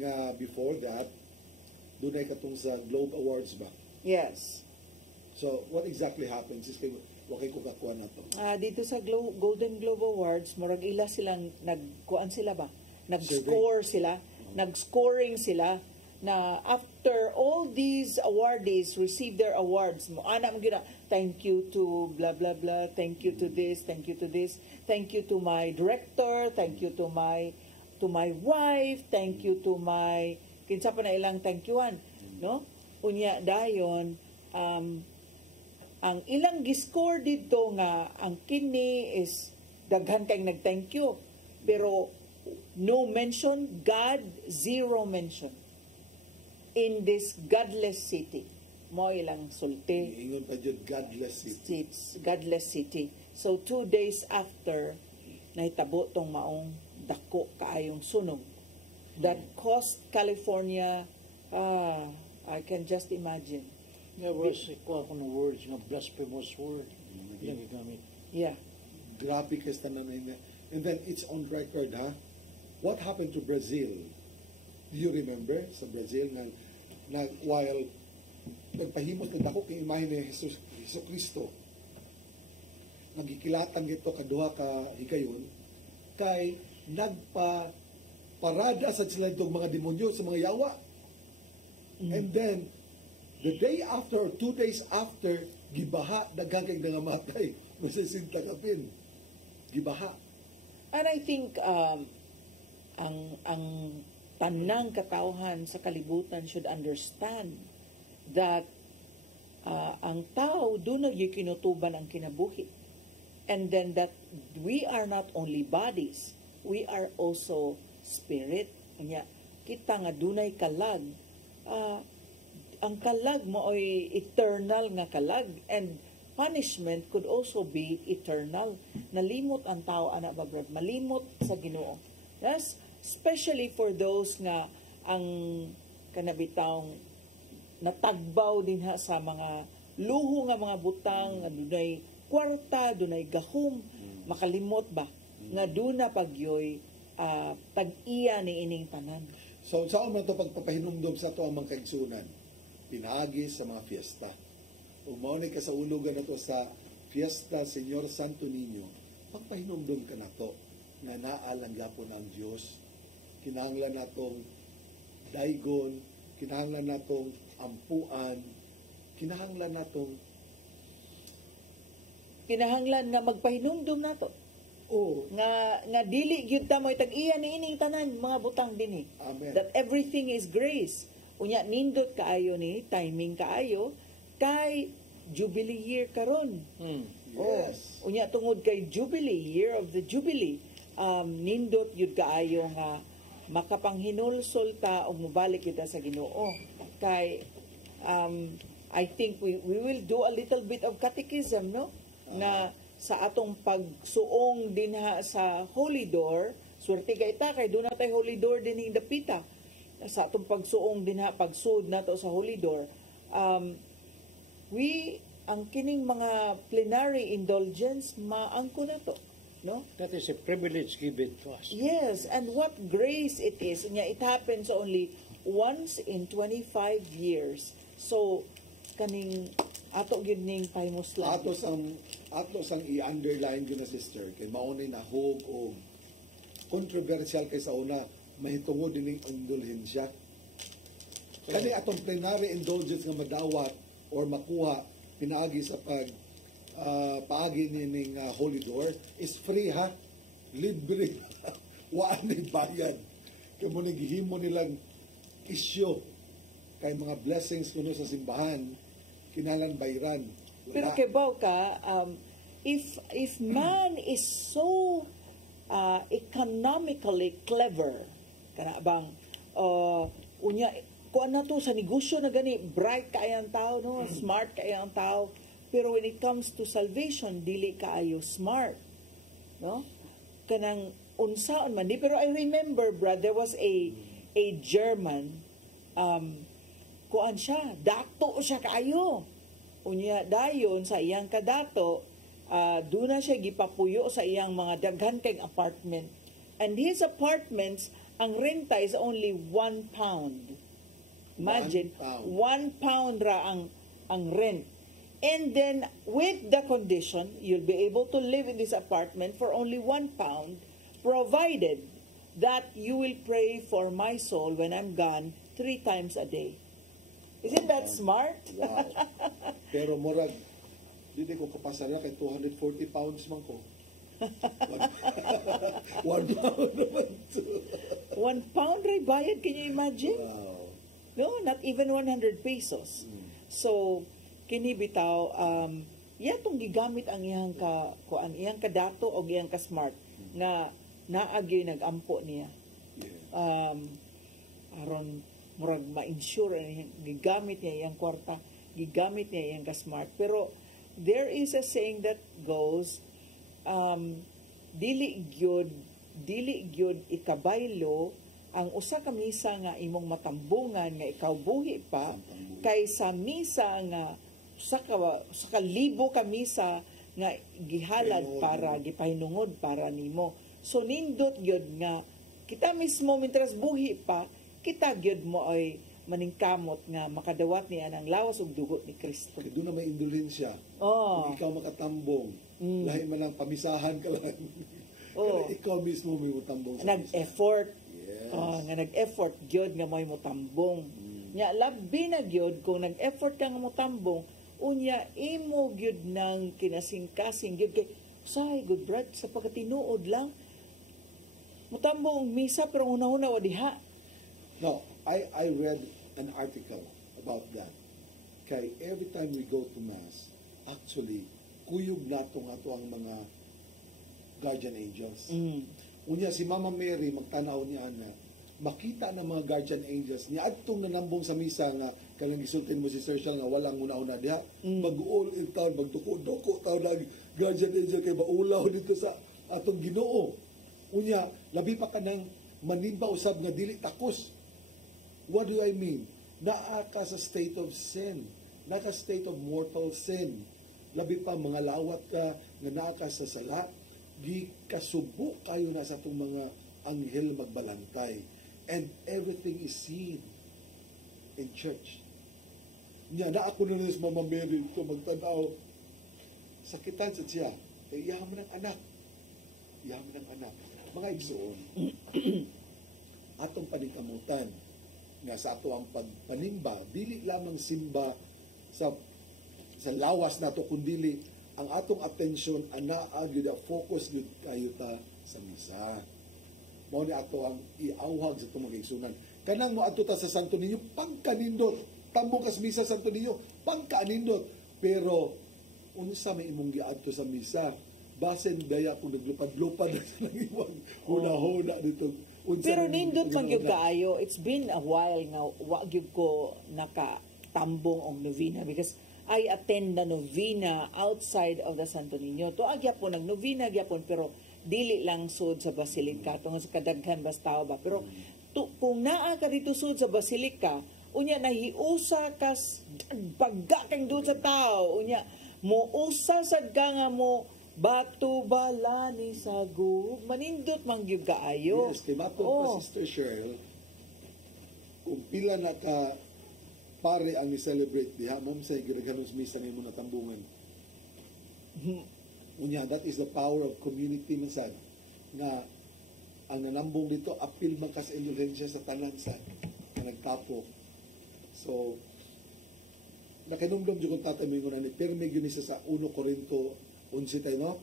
nga before that dunay katong sa Globe Awards ba? Yes. So what exactly happens is wakay ko kakuha na to. Dito sa Golden Globe Awards, murag ila silang nagkuan sila ba? Nag-scoring sila na after all these awardees receive their awards mo ana mo gina thank you to blah blah blah, thank you to this, thank you to this, thank you to my director, thank you to my wife, thank you to my kinsa pa na ilang thank youan, no? Unya dayon ang ilang giscore dito nga ang kini is daghan kay nag-thank you pero no mention God, zero mention in this godless city. Mo ilang sulti. Ingon pa jud godless city. It's godless city. So 2 days after nahitabo tong maong dako kaayong sunog that cost California I can just imagine. There was kuha ko ng words, nga blasphemous word. Nagagamit. Yeah. Grabe ka sa tanan nga. And then it's on record, ha? What happened to Brazil? Do you remember sa Brazil nga while nagpahimot ng dako kay imahe ni Jesus Kristo, nagikilatan gito kaduha ka higayon kay nagpa parada sa sila itong mga demonyo sa mga yawa. And then The day after or 2 days after, gibaha, daghang kay nangamatay. Masisinta kapin. Gibaha. And I think ang tanang katauhan sa kalibutan should understand that ang tao doon nagkikinutuban ang kinabuhi. And then that we are not only bodies, we are also spirit. Kanya, kita nga dunay kalag. Ang kalag mo ay eternal nga kalag, and punishment could also be eternal. Nalimot ang tao, anak ba, brad? Malimot sa Ginoo. Yes? Especially for those nga ang kanabitang natagbaw din ha sa mga luho nga mga butang, dunay kwarta, dunay gahom, makalimot ba? Nga doon na pagyoy tag-iya ni ining tanan. So, saan man ito pagpapahinumdum sa ito ang mga kaigsunan? Pinagi sa mga fiesta. Umaunay ka sa ulugan na ito sa Fiesta Señor Santo Niño, pagpahinumdum ka na ito na naalang gapon ang Diyos. Kinahanglan natong daigon, kinahanglan natong ampuan, kinahanglan nga magpahinumdum nato. Oh, nga dili gyud ta moy tag-iya ni ining tanan mga butang dinhi. Amen. That everything is grace. Unya nindot kaayo ni timing kaayo kay Jubilee year karon. Yes. Unya tungod kay Jubilee, year of the Jubilee, nindot yun kaayo nga makapanghinulsol ta o mubalik kita sa Ginoo. Kay, I think we will do a little bit of catechism, no? Nga sa atong pagsuong din ha sa Holy Door, swerte kay ta, kay doon na tayo Holy Door din yung dapita. Sa atong pagsuong din ha, pagsud na to sa Holy Door, ang kining mga plenary indulgence, maangko na to. No? That is a privilege given to us. Yes, and what grace it is. It happens only once in 25 years. So, kaning ato gyud ning timos lang. Ato sang i-underline yun na sister, kay maunay na hog o controversial kay sa una, mahitungod din ng indulhensya. Kani atong plenary indulgence nga madawat or makuha pinaagi sa paagi ning Holy Door is free ha, libre. Wa ni bayad. Kay mo gihimo nilang isyo kay mga blessings kuno sa simbahan kinalan bayran. Pero kebaw ka, if man is so economically clever, kana bang unya kuan na to sa negosyo na gani, bright kaya ang tao, no? Smart kaya ang tao, pero when it comes to salvation, dili kaayo smart, no? Kanang unsaon man di. Pero I remember, brad, there was a German, kuan siya, dato siya kaayo. Unya dayon sa iyang kadato, doon na siya gipapuyo sa iyang mga daghan kay apartment. And his apartments, ang renta is only £1. Imagine, £1 ra ang rent. And then, with the condition, you'll be able to live in this apartment for only £1, provided that you will pray for my soul when I'm gone 3 times a day. Isn't that smart? Wow. Pero murag, hindi ko kapasara kay 240 pounds man ko. £1 naman to. £1 ray bayad, can you imagine? Wow. No, not even 100 pesos. So, kini bitaw, yatong gigamit ang iyang iyang kadato o iyang ka-smart nga naagyoy nag-ampo niya. Aron murag ma-insure gigamit niya iyang kwarta, gigamit niya iyang ka-smart. Pero there is a saying that goes, dili gyud ikabaylo ang usa ka misa nga imong matambungan nga ikaw buhi pa kaysa misa nga sa ka libo ka misa nga gihalad para gipahinungod para nimo. So nindot gyud nga kita mismo mintras buhi pa, kita gyud mo ay maningkamot nga makadawat niya ng lawas ug dugo ni Kristo. Kaya doon na may indulhensya. Oh. Kung ikaw makatambong, lahi man lang pamisahan ka lang. Oh. Ikaw mismo may mutambong sa nag-effort. Yes. Nga nag-effort gyud nga may mutambong. Nya labi na gyud kung nag-effort ka nga motambong, unya imo gyud nang kinasing-kasing gyud kay say good brad sa pagkatinuod lang. Motambong og misa pero una-una wa diha. No, I read an article about that. Kay every time we go to Mass, actually, kuyog nato nga to ang mga guardian angels. Unya si Mama Mary, magtanaw niya na, makita ng mga guardian angels, niya adtong nanambong sa misa nga, kanang gisultin mo si Sir Shal nga walang una-una diha, mag-all in town, magduko-duko taon na guardian angel kay maulaw dito sa atong Ginoo. Unya, labi pa ka ng manimba usab nga dili takos. What do I mean? Naa ka sa state of sin. Naa ka state of mortal sin. Labi pa mga lawat ka nga naa ka sa sala. Di kasubo kayo na sa itong mga anghel magbalantay. And everything is seen in church. Nya na ako na sa Mama Mary ito magtanaw. Sakitan sa siya. Iyahan mo ng anak. Iyahan mo ng anak. Mga igsoon. Atong panikamutan nga sa ato ang pagpanimba, dili lamang simba sa lawas nato kundi ang atong atensyon anaa gyud focus gyud kayo ta sa misa. Mao ni ato ang iawhag sa itong mga igsunan. Kanang mo adto ta sa Santo Niño pangkanindot, tambong kas misa Santo Niño pangkanindot, pero unsa may imong giadto sa misa basen daya kung naglupad-lupad sa nangiwag huna-huna dito. Pero nindot man gyud kaayo. It's been a while nga wa gyud ko nakatambong og novena because I attend the novena outside of the Santo Niño. To agyapon nag novena gyapon pero dili lang sud sa Basilica tungod sa kadaghan bastaw ba. Pero kung naa ka dito sud sa Basilica, unya nahiusa kas pagga kang doon sa tao, unya mo usa sad ka nga mo batu balani sa gub manindot man gyud kaayo. Yes, kay mato pa Sister Cheryl, kung pila na ka pare ang i-celebrate diha, ma'am sa gidaghanos misa nimo natambungan. Unya, that is the power of community man nga ang nanambong dito apil man kas indulhensya sa tanan sa nagtapo. So nakinumdum jud kung tatay mo ni pirmi gyud sa 1 Corinto 11 tayo, no?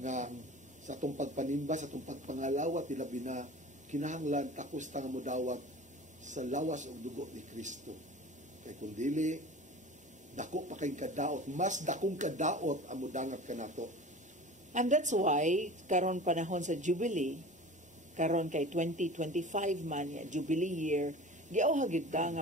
Nga sa atong pagpanimba, sa atong pagpangalawat, ilabi na kinahanglan takos ta nga modawat sa lawas og dugo ni Kristo. Kay kung dili, dako pa kay kadaot, mas dakong kadaot ang modangat kanato. And that's why karon panahon sa Jubilee, karon kay 2025 man ya Jubilee year, giawhag gyud ta nga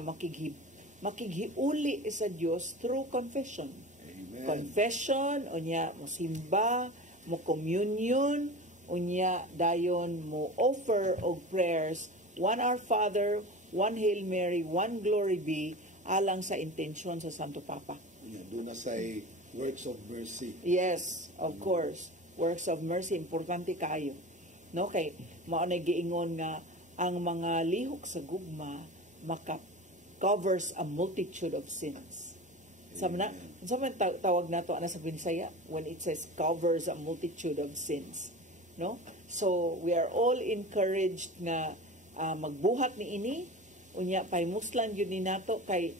makighiuli sa Dios through confession. Amen. Confession, unya mo simba, mo communion, unya dayon mo offer og prayers, one Our Father, one Hail Mary, one Glory Be, alang sa intensyon sa Santo Papa. Yeah, doon na say works of mercy. Yes, of course. Works of mercy, importante kayo. No, kay mao na giingon nga ang mga lihok sa gugma covers a multitude of sins. Sa man tawag nato ana sa Bisaya when it says covers a multitude of sins, no? So we are all encouraged nga magbuhat ni ini unya pahimuslan gyud ni nato kay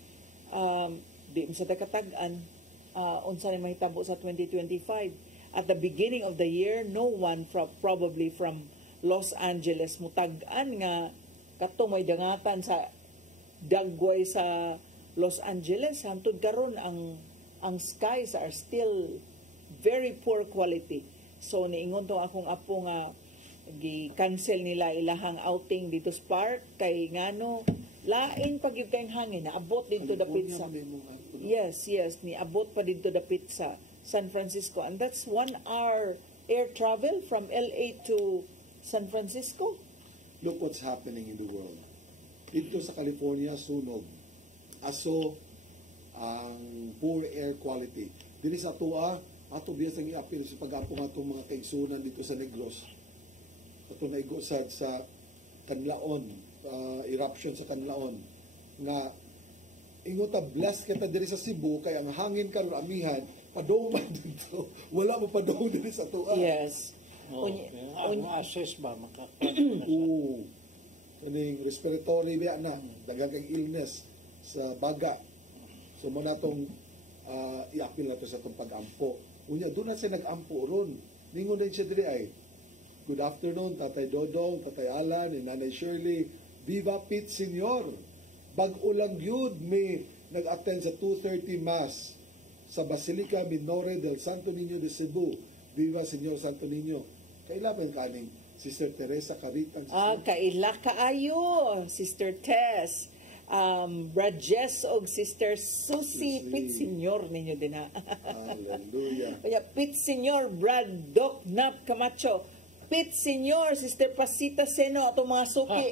di sa katag-an unsa ni mahitabo sa 2025 at the beginning of the year. No one probably from Los Angeles mutag-an nga katong may dangatan sa dagway sa Los Angeles hangtod karon ang skies are still very poor quality. So niingon to akong apo nga gi-cancel nila ilahang outing dito sa park kay ngano lain pag yung kayong hangin naabot dito dapit sa yes ni abot pa dito dapit sa San Francisco, and that's 1 hour air travel from LA to San Francisco. Look what's happening in the world. Dito sa California sunog. Aso ang poor air quality. Dili sa ato biyas ang iapil sa pag-apo nga itong mga kaigsunan dito sa Negros. Ito na igusad sa Kanlaon, eruption sa Kanlaon. Nga, ingota blast kita diri sa Cebu, kaya ang hangin karon amihan, padong man dito. Wala mo padong diri sa tuwa. Yes. Ang assess ba? Oo. Kaning respiratory ba na, dagang illness. sa baga. So mo natong iapil na to sa itong pag-ampo. Unya, doon na siya nag-ampo ron. Ningon din siya diri ay, good afternoon, Tatay Dodong, Tatay Alan, and Nanay Shirley. Viva Pete Senior. Bag-o lang yun, may nag-attend sa 2:30 Mass sa Basilica Minore del Santo Niño de Cebu. Viva Señor Santo Niño. Kailan kaning Sister Teresa Caritan. Kaila kaayo, Sister Tess. Brad Jess og Sister Susie Pit Senior ninyo din ha. Hallelujah. Kaya Pit Senior, Brad Doc Nap Camacho. Pit Senior, Sister Pasita Seno, atong mga suki.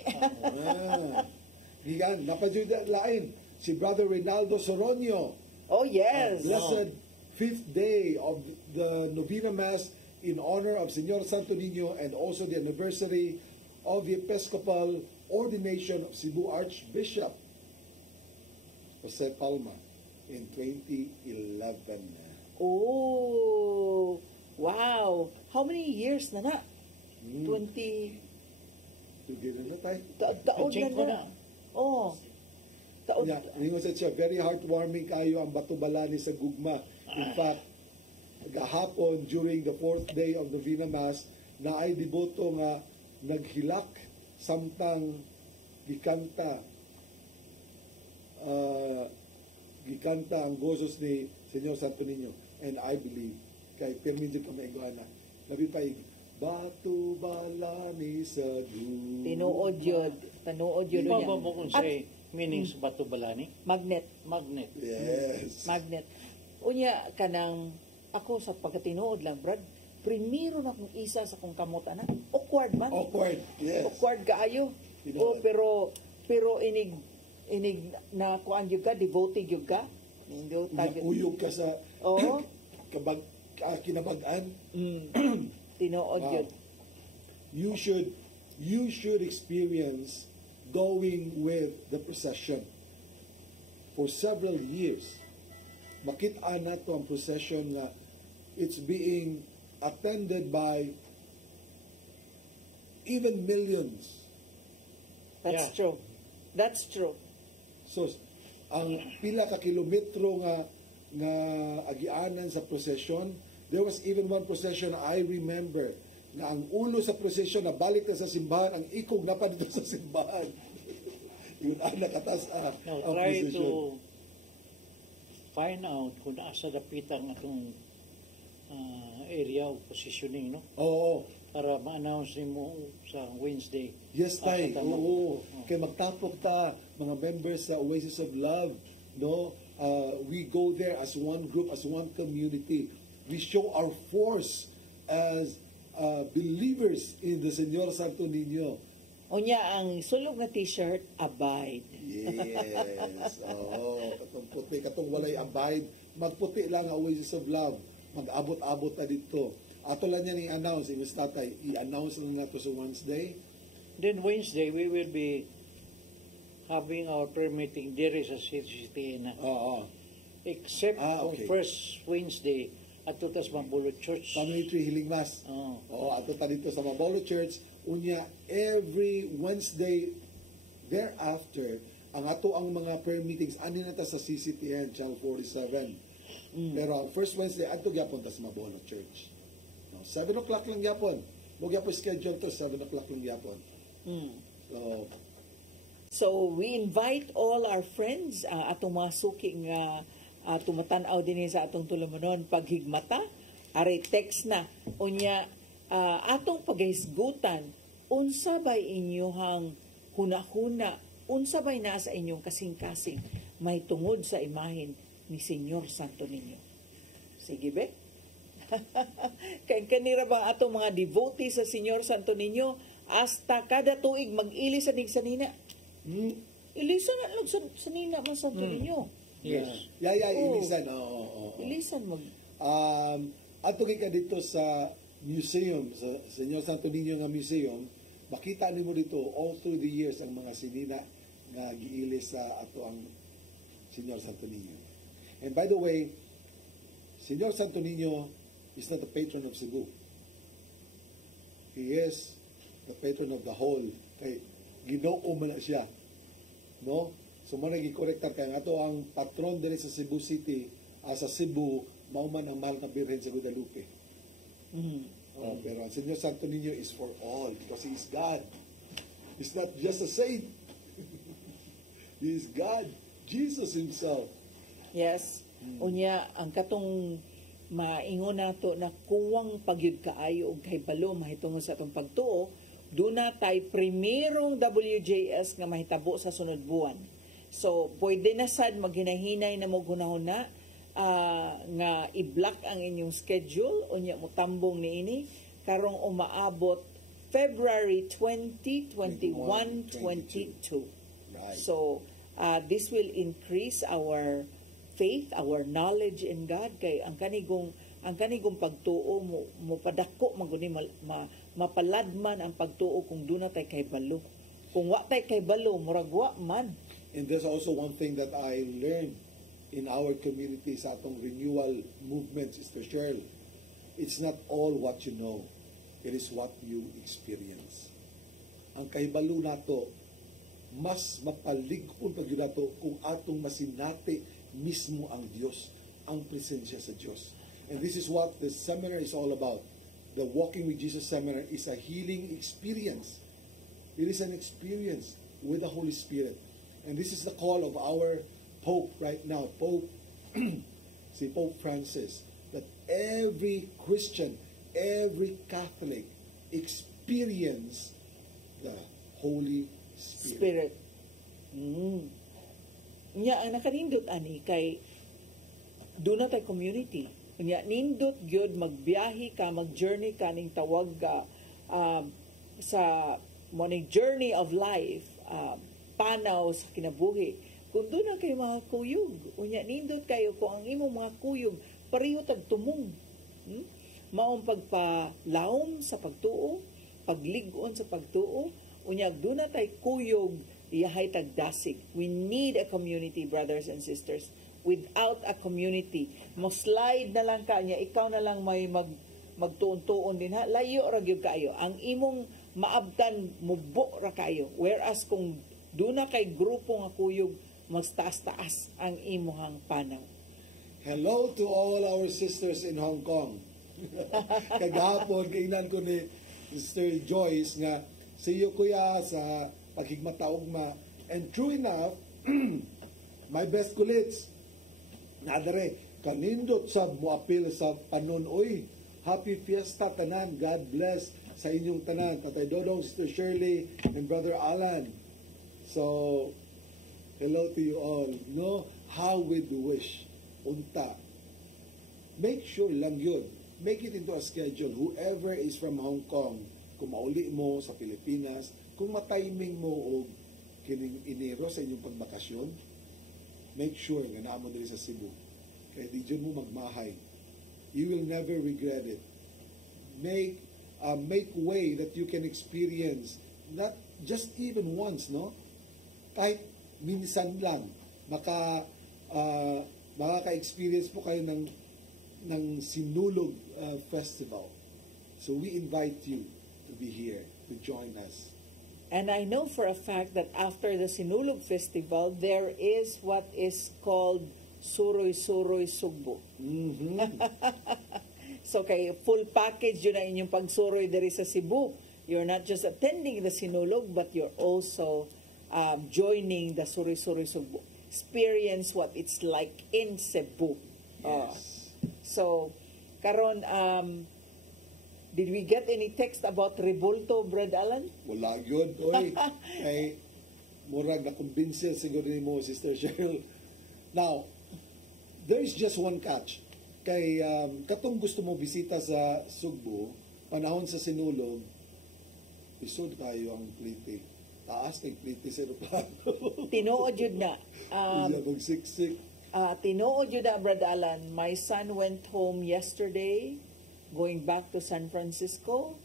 Gigan, napadyuda lain. Si Brother Reynaldo Soronio. Oh yes. Blessed 5th day of the Novena Mass in honor of Señor Santo Niño and also the anniversary of the Episcopal ordination of Cebu Archbishop Jose Palma in 2011. Oh, wow. How many years na na? 20... Tugin na tayo. Taon na na. Oh. Taon. Ingon sa siya, very heartwarming kayo ang batubalani sa gugma. In fact, gahapon during the 4th day of Novena Mass, na ay deboto nga naghilak samtang gikanta ang gozos ni Señor Santo Niño. And I believe, kay permidyo ka maiguana, labi pa Batu balani sa dulo. Tinuod yun. Tinuod yun. Di ba mo kung say meaning sa batu balani? Magnet. Magnet. Yes. Magnet. Unya, kanang ako sa pagkatinuod lang, Brad, primero na kong isa sa kong kamot, anak. Awkward man. Awkward, yes. Awkward kaayo. Oh, pero inig na kuan yung ka, devoted yung ka. Uyog ka sa Oo. Kinabag-an. Tinuod yun. You should experience going with the procession for several years. Makita na to ang procession na it's being attended by even millions. That's true. That's true. So, ang pila ka kilometro nga agianan sa procession, there was even one procession I remember na ang ulo sa procession na balik na sa simbahan, ang ikog na pa dito sa simbahan. Yun ang nakatas ang Try procession. to find out kung asa dapitan atong area of positioning, no? Oo. Para ma-announce mo sa Wednesday. Yes, tay. Tama. Oo. Kaya magtapok ta, mga members sa Oasis of Love, no? We go there as one group, as one community. We show our force as believers in the Señor Santo Niño. Unya, ang sulog na t-shirt, abide. Yes. Oo. Katong puti, katong walay abide. Magputi lang ang Oasis of Love. Mag-abot-abot na dito. Ato lang yan i-announce. Yung tatay, i-announce na nato sa Wednesday. Then Wednesday, we will be having our prayer meeting there sa CCT na. Oo. Except kung okay. first Wednesday, at tutas Mabulo Church. Family Tree Healing Mass. Oo, ato ta dito sa Mabulo Church. Unya, every Wednesday thereafter, ang ato ang mga prayer meetings, ani na ta sa CCTN, Channel 47. Pero ang first Wednesday, ato gyapon ta sa Mabulo Church. No, 7 o'clock lang gyapon. Mo gyapon schedule to, 7 o'clock lang gyapon. So, we invite all our friends, atong mga suki nga tumatan-aw din sa atong tulumanon paghigmata. Aray text na. Unya, atong paghisgutan, unsa bay inyohang hunahuna, unsa bay na sa inyong kasing-kasing may tungod sa imahen ni Señor Santo Niño. Sige be? Kaya kanira ba atong mga devotee sa Señor Santo Niño hasta kada tuig mag-ili sa nina. Ilisan na lang sa nina man Santo Niño. Yes. Ilisan. Ilisan mag... Ato ka dito sa museum, sa Señor Santo Niño nga museum, makita nimo dito all through the years ang mga sinina nga giili sa ato ang Señor Santo Niño. And by the way, Señor Santo Niño is not the patron of Cebu. He is the patron of the whole. Kay Ginoo man na siya. No? So mo nagi-correctar kay ato ang patron diri sa Cebu City, sa Cebu, mao man ang mahal na Birhen sa Guadalupe. Pero ang Señor Santo Niño is for all because He is God. He's not just a saint. He is God, Jesus Himself. Yes. Unya, ang katong maingon nato na kuwang pagyud kaayo og kay balo mahitungod sa atong pagtuo, doon na tay primerong WJS nga mahitabo sa sunod buwan. So, pwede na sad maghinahinay na mo gunahuna nga i-block ang inyong schedule unya mo tambong niini karong umaabot February 20, 21, 22. Right. So, this will increase our faith, our knowledge in God kay ang kanigong pagtuo mo padako maguni mapaladman ang pagtuo kung duna tay kay balo. Kung wa tay kay balo murag wa man. And there's also one thing that I learned in our community sa atong renewal movement, Sister Cheryl. It's not all what you know. It is what you experience. Ang kahibalo nato mas mapalig-on pag yun nato kung atong masinati mismo ang Diyos, ang presensya sa Diyos. And this is what the seminar is all about. The Walking with Jesus seminar is a healing experience. It is an experience with the Holy Spirit. And this is the call of our Pope right now, si Pope Francis, that every Christian, every Catholic experience the Holy Spirit. Nya ang nakanindot ani kay doon na tayo community. Nya nindot gyud magbiyahe ka, mag-journey ka ning tawag ka sa morning journey of life, panaw sa kinabuhi. Kung doon na kayo mga kuyog, unya nindot kayo kung ang imong mga kuyog pareho tag tumong. Maong pagpalaom sa pagtuo, paglig-on sa pagtuo, unya doon na tayo kuyog iyahay tagdasig. We need a community, brothers and sisters. Without a community, mo-slide na lang ka niya, ikaw na lang may magtuon-tuon din ha. Layo ra gyud kayo. Ang imong maabtan mubo ra kayo. Whereas kung doon na kay grupo nga kuyog, mas taas-taas ang imong panaw. Hello to all our sisters in Hong Kong. Kagahapon, kainan ko ni Sister Joyce nga siyo kuya sa paghigmataugma. And true enough, my best kulits, nadare, kanindot sa muapil sa panunoy. Happy Fiesta tanan. God bless sa inyong tanan. Tatay Dodong, Sister Shirley, and Brother Alan. So, hello to you all. No, how we do wish. Unta. Make sure lang yun. Make it into a schedule. Whoever is from Hong Kong, kung mauli mo sa Pilipinas, kung matiming mo o kining Enero sa inyong pagbakasyon, make sure nga naamo diri sa Cebu. Kaya di dyan mo magmahay. You will never regret it. Make way that you can experience, not just even once, no? Kahit minsan lang, makaka-experience po kayo ng Sinulog Festival. So we invite you to be here, to join us. And I know for a fact that after the Sinulog Festival, there is what is called Suroy-Suroy Sugbo. So kay full package yun ang inyong pagsuroy diri sa Cebu. You're not just attending the Sinulog, but you're also joining the Suroy-Suroy Sugbo. Experience what it's like in Cebu. Yes. So, karon, did we get any text about Revolto, Brad Alan? Wala yun, oy. Ay, murag na kumbinsil siguro ni mo, Sister Cheryl. Now, there is just one catch. Kay katong gusto mo bisita sa Sugbo, panahon sa Sinulog, isod tayo ang plite. Taas kay plite sa aeroplano. Tinuod yun na. Magsiksik. Tinuod yun na, Brad Alan. My son went home yesterday, going back to San Francisco.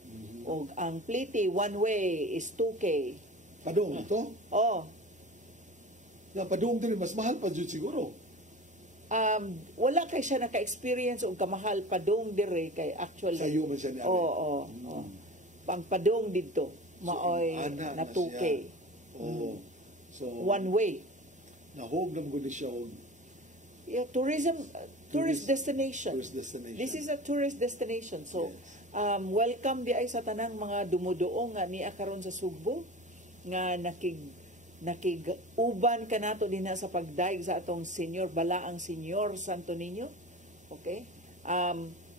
O ang plite, one way is 2K. Padong ito? Oh. Na padong din, mas mahal pa dyan siguro. Wala kay siya naka-experience o kamahal padong dire kay actually. Sa iyo man siya niya. Oo. Pang padong dito, maoy na 2K. So, one way. nahog na mga siya og Yeah, tourist destination. tourist destination. This is a tourist destination. So, welcome di ay sa tanang mga dumuduong nga niya karon sa Sugbo nga nakig-uban ka nato din sa pagdaig sa atong senior, balaang Senior Santo Niño. Okay?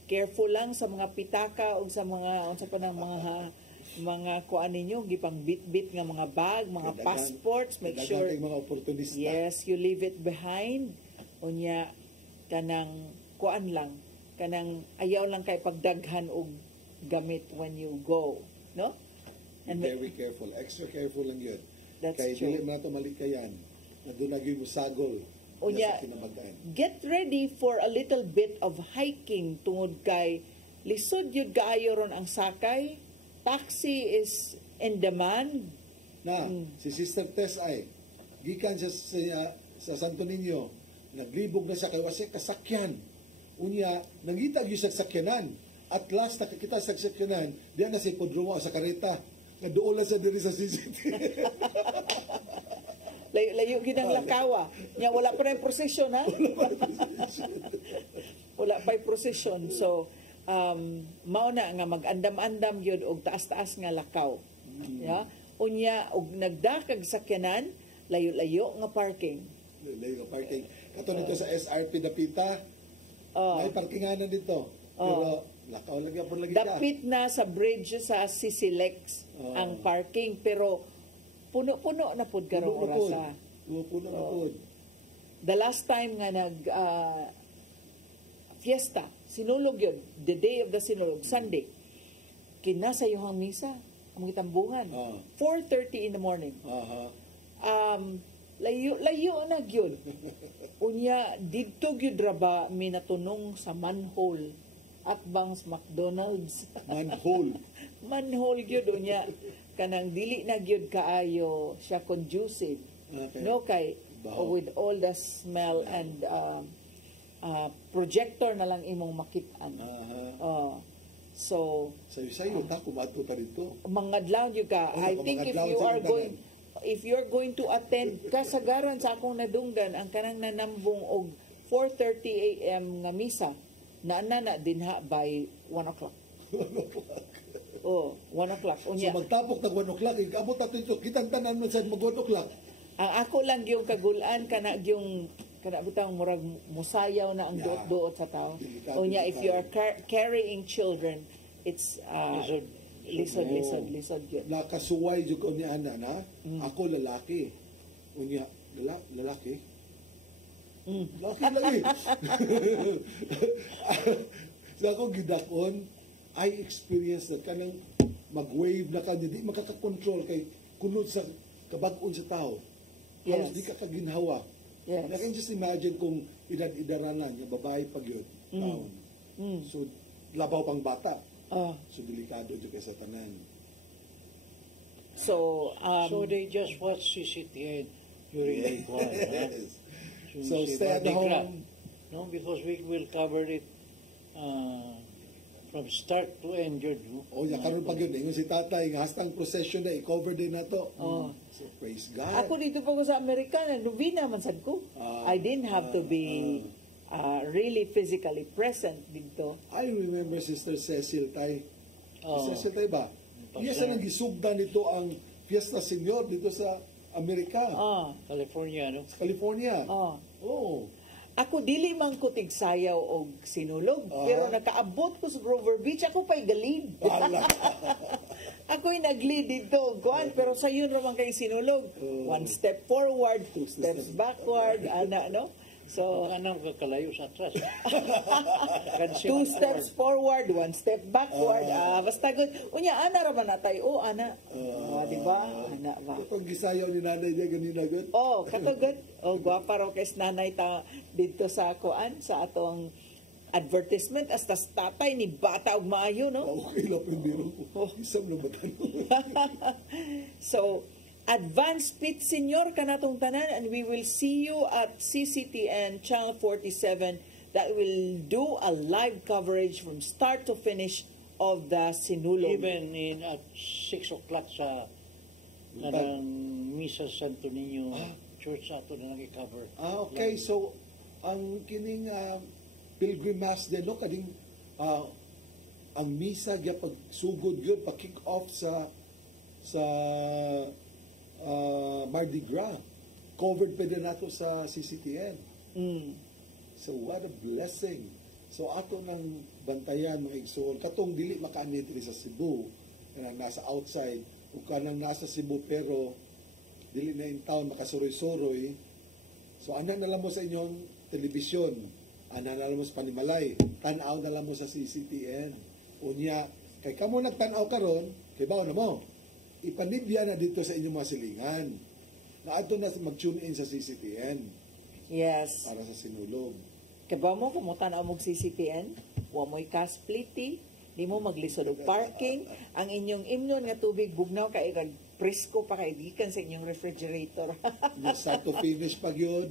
Careful lang sa mga pitaka o sa mga unsa pa nang mga kuan ninyo gipang bit-bit nga mga bag, mga passports, make sure mga oportunista. yes, you leave it behind. Unya kanang kuan lang, kanang ayaw lang kay pagdaghan og gamit when you go, no? And very careful, extra careful lang yun. That's kay true. dili man nato malikayan na doon nagyoy musagol Unya, sa kinamagan. get ready for a little bit of hiking tungod kay lisod yun kaayo ron ang sakay. Taxi is in demand. Na, si Sister Tess ay gikan sa Santo Niño, naglibog na siya kay wasi kasakyan. Unya, nangita gyud sa sakyanan. At last nakakita sa sakyanan, diyan na si Podrumo sa kareta. Nga doon lang sa diri sa CCTV. Layo ginang lakawa. Nya wala pa rin prosesyon, ha? Wala pa yung prosesyon. So, mao na nga mag-andam-andam yun og taas-taas nga lakaw. Yeah? Unya, og nagdakag sakyanan, layo-layo nga parking. Layo nga parking. Kato nito sa SRP Dapita, may parkinganan dito. Pero lakaw lang yapon lagi ka. Dapit na sa bridge sa Sisilex ang parking, pero puno-puno na pud karong oras. Puno na pud. The last time nga fiesta, sinulog yun, the day of the sinulog, Sunday, kinasayuhang misa, ang tambungan, 4:30 in the morning. Layo na gyud. Unya, dito gyud raba minatunong sa manhole at bangs McDonald's. Manhole gyud unya. Kanang dili na gyud kaayo siya conducive. Okay. No, kay with all the smell and projector na lang imong makitaan. So sayo ta kumadto ta dito. Mangadlaw gyud ka. I think if you're going to attend kasagaran sa akong nadunggan ang kanang nanambong og 4:30 AM nga misa na dinha by 1 o'clock. 1 o'clock. Unya. So magtapok tag 1 o'clock, ikabot natin ito, kitang tanan man sa mag 1 o'clock. Ang ako lang yung kagulan kana yung butang murag musayaw na ang duot-duot sa tao. Unya, if you are carrying children, it's lisod yun. Nakasuway jud ko ni ana na. Ako lalaki. Unya, lalaki. Laki lagi. So ako gidakon, I experienced that kanang mag-wave na kanya, di makakakontrol kay kunod sa kabag-on sa tao. Halos di ka kaginhawa. Yes. I can just imagine kung idaranan niya, babae pag yun, taon. So, labaw pang bata. So, delikado dyan kay sa tanan. So they just watch CCTV during the one. Yes. So, stay at home. No, because we will cover it from start to end yun. No? Karon pag yun. Ingon si tatay, nga hastang procession na, i-cover din na to. So, praise God. Ako dito po ko sa Amerika, nagdubina man sad ko. I didn't have to be really physically present dito. I remember Sister Cecil tay. Cecil tay ba? Iya sa nang gisugdan nito ang Fiesta Senior dito sa Amerika. California, no? Sa California. Ako dili man ko tigsayaw og sinulog, pero nakaabot ko sa Grover Beach, ako pa'y galid. Ako'y nag-lead dito, kuan, pero sa yun naman kay sinulog. 1 step forward, 2 steps backward, ana, no? So, anong kakalayo sa atras? 2 steps forward, 1 step backward. Basta good. Unya, ana raman na tayo. Ana. Di ba? Ana ba? Katong gisayaw ni nanay niya, ganina good? Katugod. Gwapa raw kay nanay ta dito sa kuan, sa atong advertisement hasta tatay ni bata og maayo, no? Okay lang pero isam na bata. So, advanced pit senior kanatong tanan, and we will see you at CCTN Channel 47 that will do a live coverage from start to finish of the sinulog. Even at 6 o'clock sa Misa Santo Niño church ato na nag-cover. Okay, so ang kining pilgrim mass din no kading ang misa gyud pagsugod gyud pa kick off sa Mardi Gras. Covered pa din nato sa CCTN. So what a blessing. So ato nang bantayan mga igsoon katong dili makaani diri sa Cebu kanang nasa outside o kanang nasa Cebu pero dili na in town makasuroy-suroy. So ana na lang mo sa inyong telebisyon, ana na lang mo sa Panimalay, tan-aw na lang mo sa CCTN. Unya kay kamo nagtan-aw karon, kay bawo na mo. Ipanibya na dito sa inyong mga silingan. Na ato na mag-tune in sa CCTN. Yes. Para sa sinulog. Kaya ba mo, kumutan ang mong CCTN, wa mo'y kaspliti, di mo maglisod og parking, ang inyong imnon nga tubig bugnaw kay presko pa kay gikan sa inyong refrigerator. Start to finish pag yun.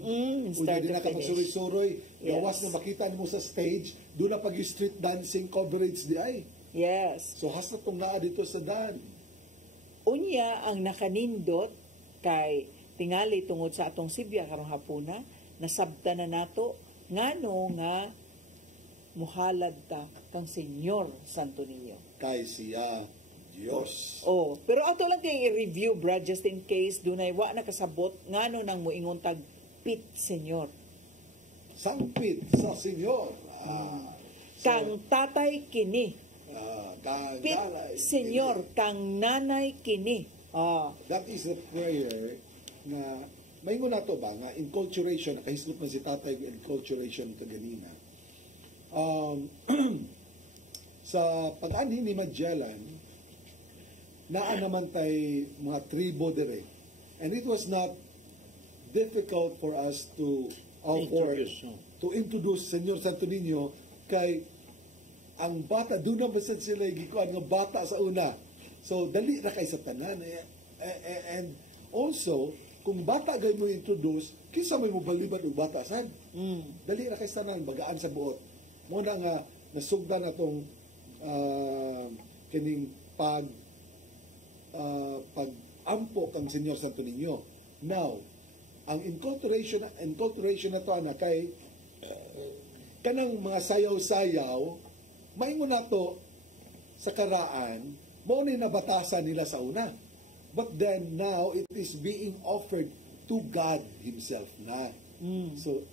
Kung di na ka magsuroy-suroy, gawas na makita mo sa stage, doon na pag yung street dancing coverage di ay. Yes. So hasta tong naa dito sa Dan. Unya ang nakanindot kay tingali tungod sa atong Sibya karong hapuna, nasabta na nato ngano nga muhalad ta kang Senyor Santo Niño. Kay siya Dios. Oh, pero ato lang tiyang i-review, Brad, just in case dunay wa nakasabot ngano nang moingon tag pit Senyor. Sangpit sa Senyor. Kang tatay kini. Pit nanay, Senyor, kang nanay kini. That is a prayer na maingon nato ba nga enculturation, nakahisgot man si tatay enculturation kaganina. Sa pag-anhin ni Magellan, naa naman tay mga tribo dire. And it was not difficult for us to introduce Senyor Santo Niño kay ang bata, doon na basad sila gikuan nga bata sa una. So, dali na kay sa tanan. And also, kung bata gay mo introduce, kinsa may mo baliban og bata sad. Dali na kay sa tanan, bagaan sa buot. Muna nga, nasugdan na itong kining pag-ampo kang Senyor Santo Niño. Now, ang enculturation na to na kay kanang mga sayaw-sayaw, maingon nato sa karaan, mao ni nabatasan nila sa una. But then now it is being offered to God Himself na. So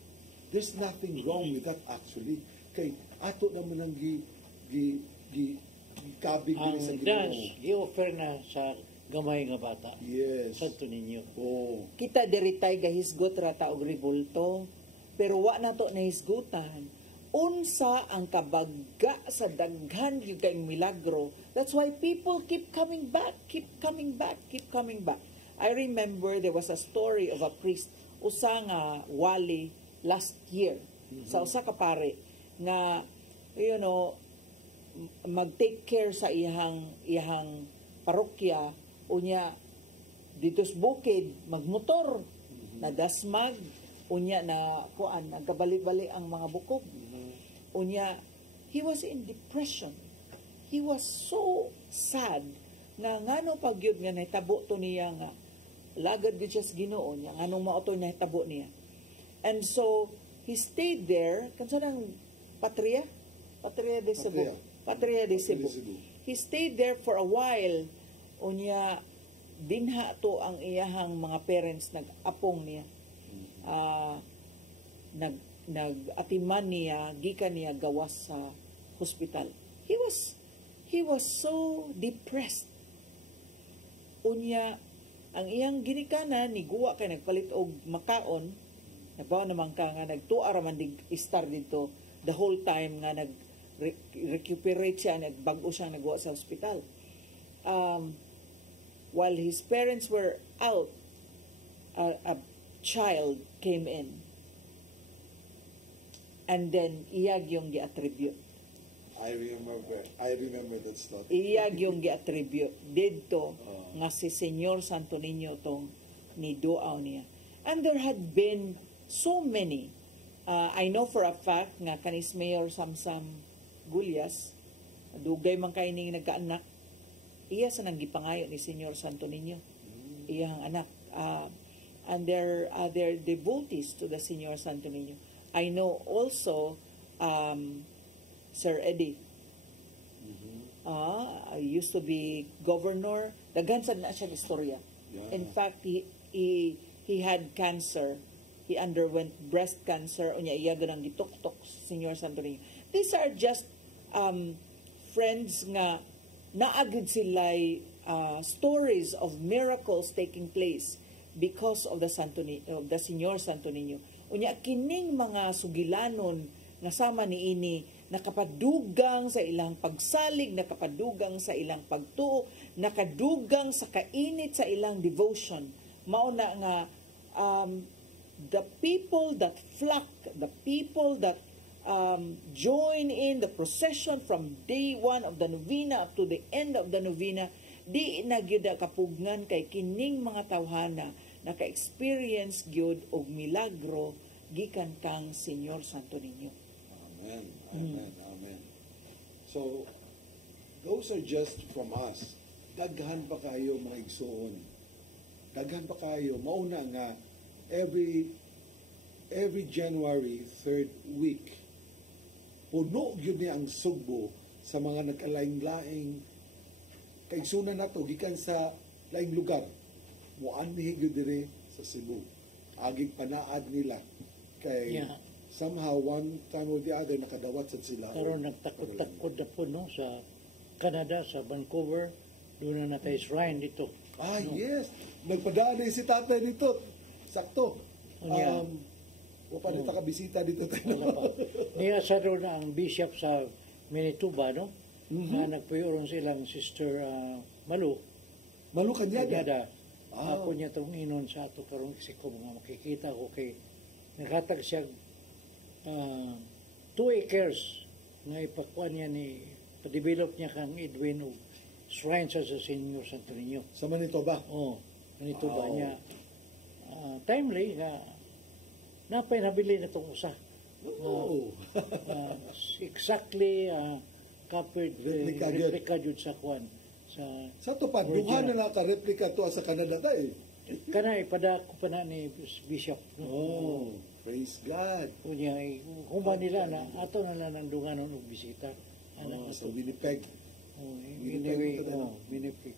there's nothing wrong with that actually. Kay ato naman ang kabig diri sa Ginoo. I-offer na sa gamay nga bata. Yes. Santo Niño. Kita diritay gahisgot rata og revolto, pero wa nato nahisgutan unsa ang kabagga sa daghan yung kay milagro. That's why people keep coming back. I remember there was a story of a priest, usa nga wali last year, sa usa ka pare, nga, mag-take care sa iyang parokya, unya, dito sa bukid, magmotor, nadasmag, unya na nagkabali-bali ang mga bukog. Unya, he was in depression. He was so sad nga ngano pagyud nga nahitabo to niya nga lagad gyud siya sa Ginoo niya nganong mao to nahitabo niya. And so he stayed there kansa nang Patria de Cebu. He stayed there for a while. Unya dinha to ang iyahang mga parents nag-apong niya. Nag-atiman niya, gikan niya gawas sa hospital. He was so depressed. Unya, ang iyang ginikanan, ni guwa kay nagpalit og makaon, nabaw naman ka nga nagtuwa raman istar dito the whole time nga nag-recuperate siya, nagbago siyang nagwa sa hospital. While his parents were out, a child came in. And then, iyag yung gi-attribute. I remember that story. Iyag yung gi-attribute. Dito, nga si Senyor Santo Niño tong niduaw niya. And there had been so many. I know for a fact nga kanis Mayor Samsam Gulyas, dugay man kay ning nagkaanak, iya sa nang gipangayo ni Senyor Santo Niño. Iyang anak. and their devotees to the Señor Santo Niño. I know also Sir Eddie. Used to be governor. Daghan sad na siya istorya. Yeah. In fact, he had cancer. He underwent breast cancer. Unya iya ganang gituktok Señor Santo Niño. These are just friends nga naagid sila stories of miracles taking place because of the Señor Santo Niño. Unya kining mga sugilanon nga sama niini nakapadugang sa ilang pagsalig, nakapadugang sa ilang pagtuo, nakadugang sa kainit sa ilang devotion. Mauna nga the people that flock, the people that join in the procession from day 1 of the novena up to the end of the novena, di na gyud kapugngan kay kining mga tawhana naka-experience gyud og milagro gikan kang Señor Santo Niño. Amen. Amen. Amen. So, those are just from us. Daghan pa kayo mga igsoon. Daghan pa kayo. Mauna nga, every January 3rd week, puno yun niya ang Sugbo sa mga nagkalaing-laing kaigsunan nato gikan sa laing lugar. Muanhi gyud diri sa Cebu. Agig panaad nila kay somehow one time or the other nakadawat sad sila. Karon nagtakod-takod na po no sa Canada, sa Vancouver, doon na natay shrine dito. Yes. Nagpadaan din si tatay dito. Sakto. Unya. Wapa nita ka bisita dito tayo. Niya sa doon ang bishop sa Manitoba, no? Na nagpuyoron silang sister Malu. Malu Kanyada. Ako niya itong inon sa ato karong kasi ko mga makikita ko kay nakatag siya 2 acres na ipakuan niya ni pa-develop niya kang Edwin o shrine sa Señor Santo Niño. Sa Manitoba? Oo. Manitoba niya. Timely nga napay nabili na itong usa. Exactly copied replica jud sa kuan. Sa tupad, duha na naka-replica to sa Canada tayo. Kana ipadako pa na ni Bishop. Praise God. Unya, kumba nila na, ato na lang ang dunganon og bisita. Sa Winnipeg. Winnipeg.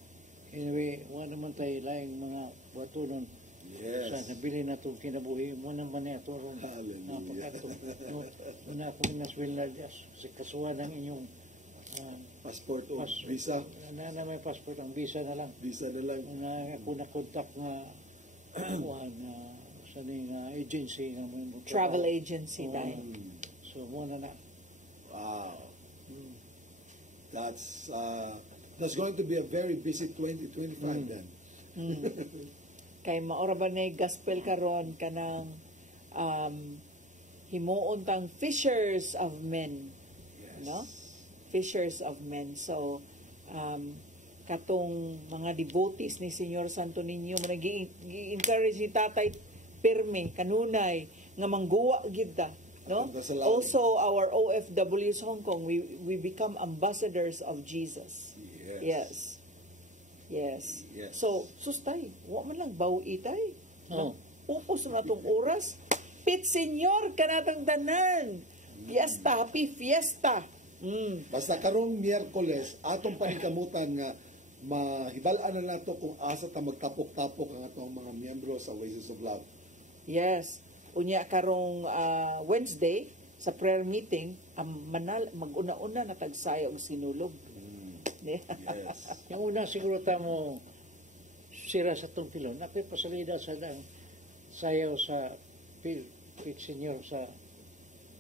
Anyway, wala naman tayo laing mga bato nun. Yes. Sa nabili na itong kinabuhi, mo naman na ito ron. Napakatong. Una akong naswil na si kasuhan ng inyong passport o visa. Na may passport, ang visa na lang. Visa na lang. Na ako na-contact nga sa agency. Travel agency tayo. So, muna na. Wow. That's going to be a very busy 2025 then. Kay maora ba na gospel karon kanang himuon tang fishers of men. Yes. No? Fishers of men. So, katong mga devotees ni Señor Santo Niño, nag-encourage ni Tatay pirme, kanunay, nga mangguwa gida. No? Also, our OFWs Hong Kong, we become ambassadors of Jesus. Yes. So, sustay, wa man lang bawi tay. Upos na itong oras. Pit Señor, kanatang tanan. Fiesta, happy fiesta. Basta karong Miyerkules, atong panikamutan nga mahibalaan na nato kung asa ta magtapok-tapok ang atong mga miyembro sa Oasis of Love. Yes. Unya karong Wednesday sa prayer meeting, mag-una-una na tagsayo og sinulog. Yes. Yung una siguro mo sira sa itong pilon. Napay pasalida sa sayaw sa Pit Senior sa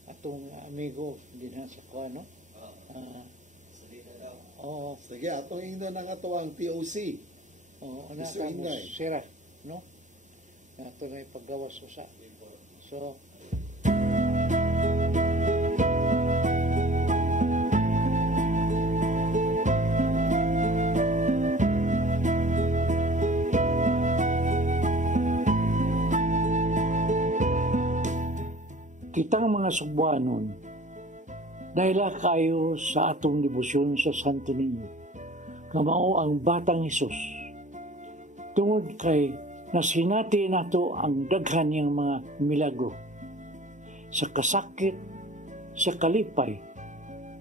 atong amigo din sa kuano. Sige, atong ino na nga to ang POC. Ana ka mo sira, no? Ato na ipagawas sa. So, kitang mga Sugbuanon, dahil kayo sa atong debosyon sa Santo Niño, kamao ang Batang Hesus. Tungod kay na sinati nato ang daghan niyang mga milagro. Sa kasakit, sa kalipay,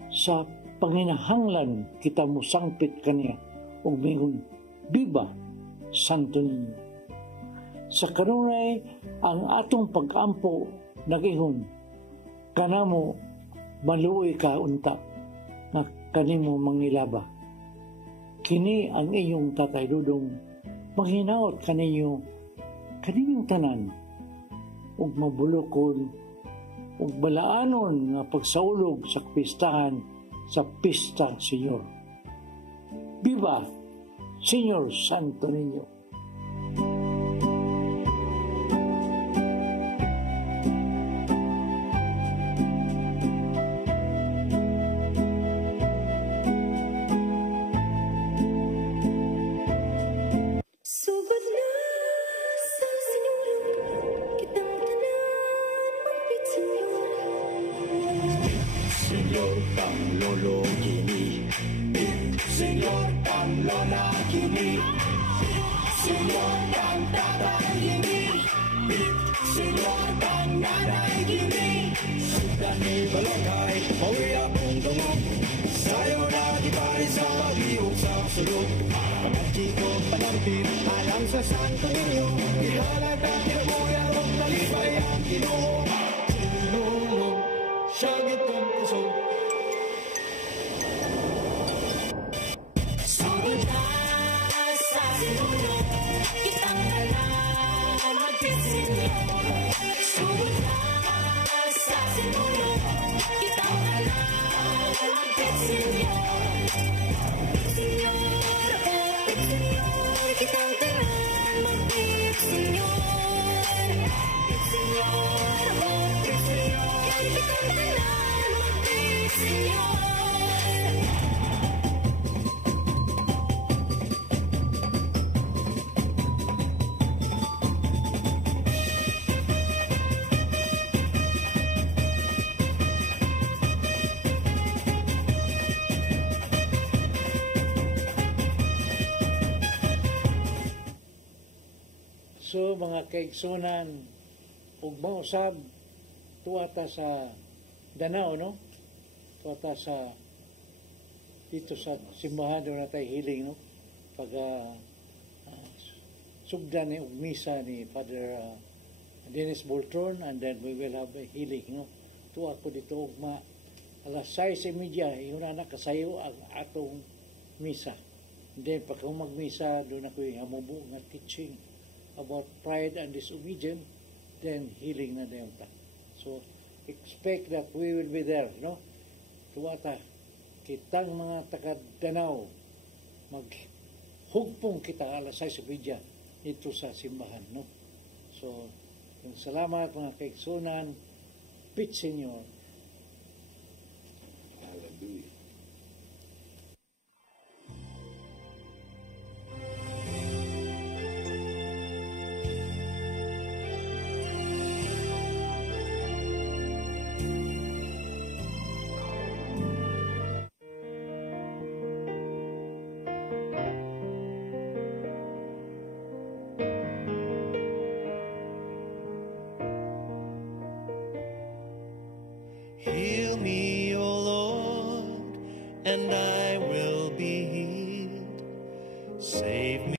sa panginahanglan kita musangpit kaniya ug mingon, Biba, Santo Niño. Sa kanunay ang atong pag-ampo nag-ihon, kanamo maluoy ka unta na kanimo mangilaba. Kini ang iyong Tatay Dudong, manghinaot kaninyong tanan, ug mabulokon, ug balaanon nga pagsaulog sa pistahan sa Pista Senyor. Viva, Senyor Santo Niño! Sugod na sa sinulog, kitang tanan magpit Senyor. Senyor Panglolo kini, Senyor Panglona kini, Senyor Pangtatay kini, Senyor Pangnanay kini. Sudan ni balakay, mawi akong dungog, sayo na gipari sa pag-iog sa sulog. Pagkaji ko panampin, alang sa Santo Niño, ihalag na kinabuyan o nalipay ang Ginoo. Tinulong, siya gitong kusog. Sugod na sa sinulog, kitang tanan magpit Senyor. Sugod na sa sinulog, kitang tanan magpit Senyor. Senyor, kitang tanan magpit Senyor. Senyor, kitang tanan magpit Senyor. So mga kaigsunan, ug mausab tuwata sa Danao, no? Tuwata sa dito sa simbahan doon na tayo healing, no? Pag sugdan ni ug misa ni Father Dennis Boltron, and then we will have a healing, no? Tuwa ko dito ugma alas 6:30 ihuna na kasayo ang atong misa. And then pagka magmisa doon ako yung hamubo nga teaching about pride and disobedience, then healing na din ta. So, expect that we will be there, no? Tuwata, kitang mga taga-Danao, maghugpong kita alas 6:30 dito sa simbahan, no? So, yung salamat mga kaigsunan, Pit Senyor. Hallelujah. He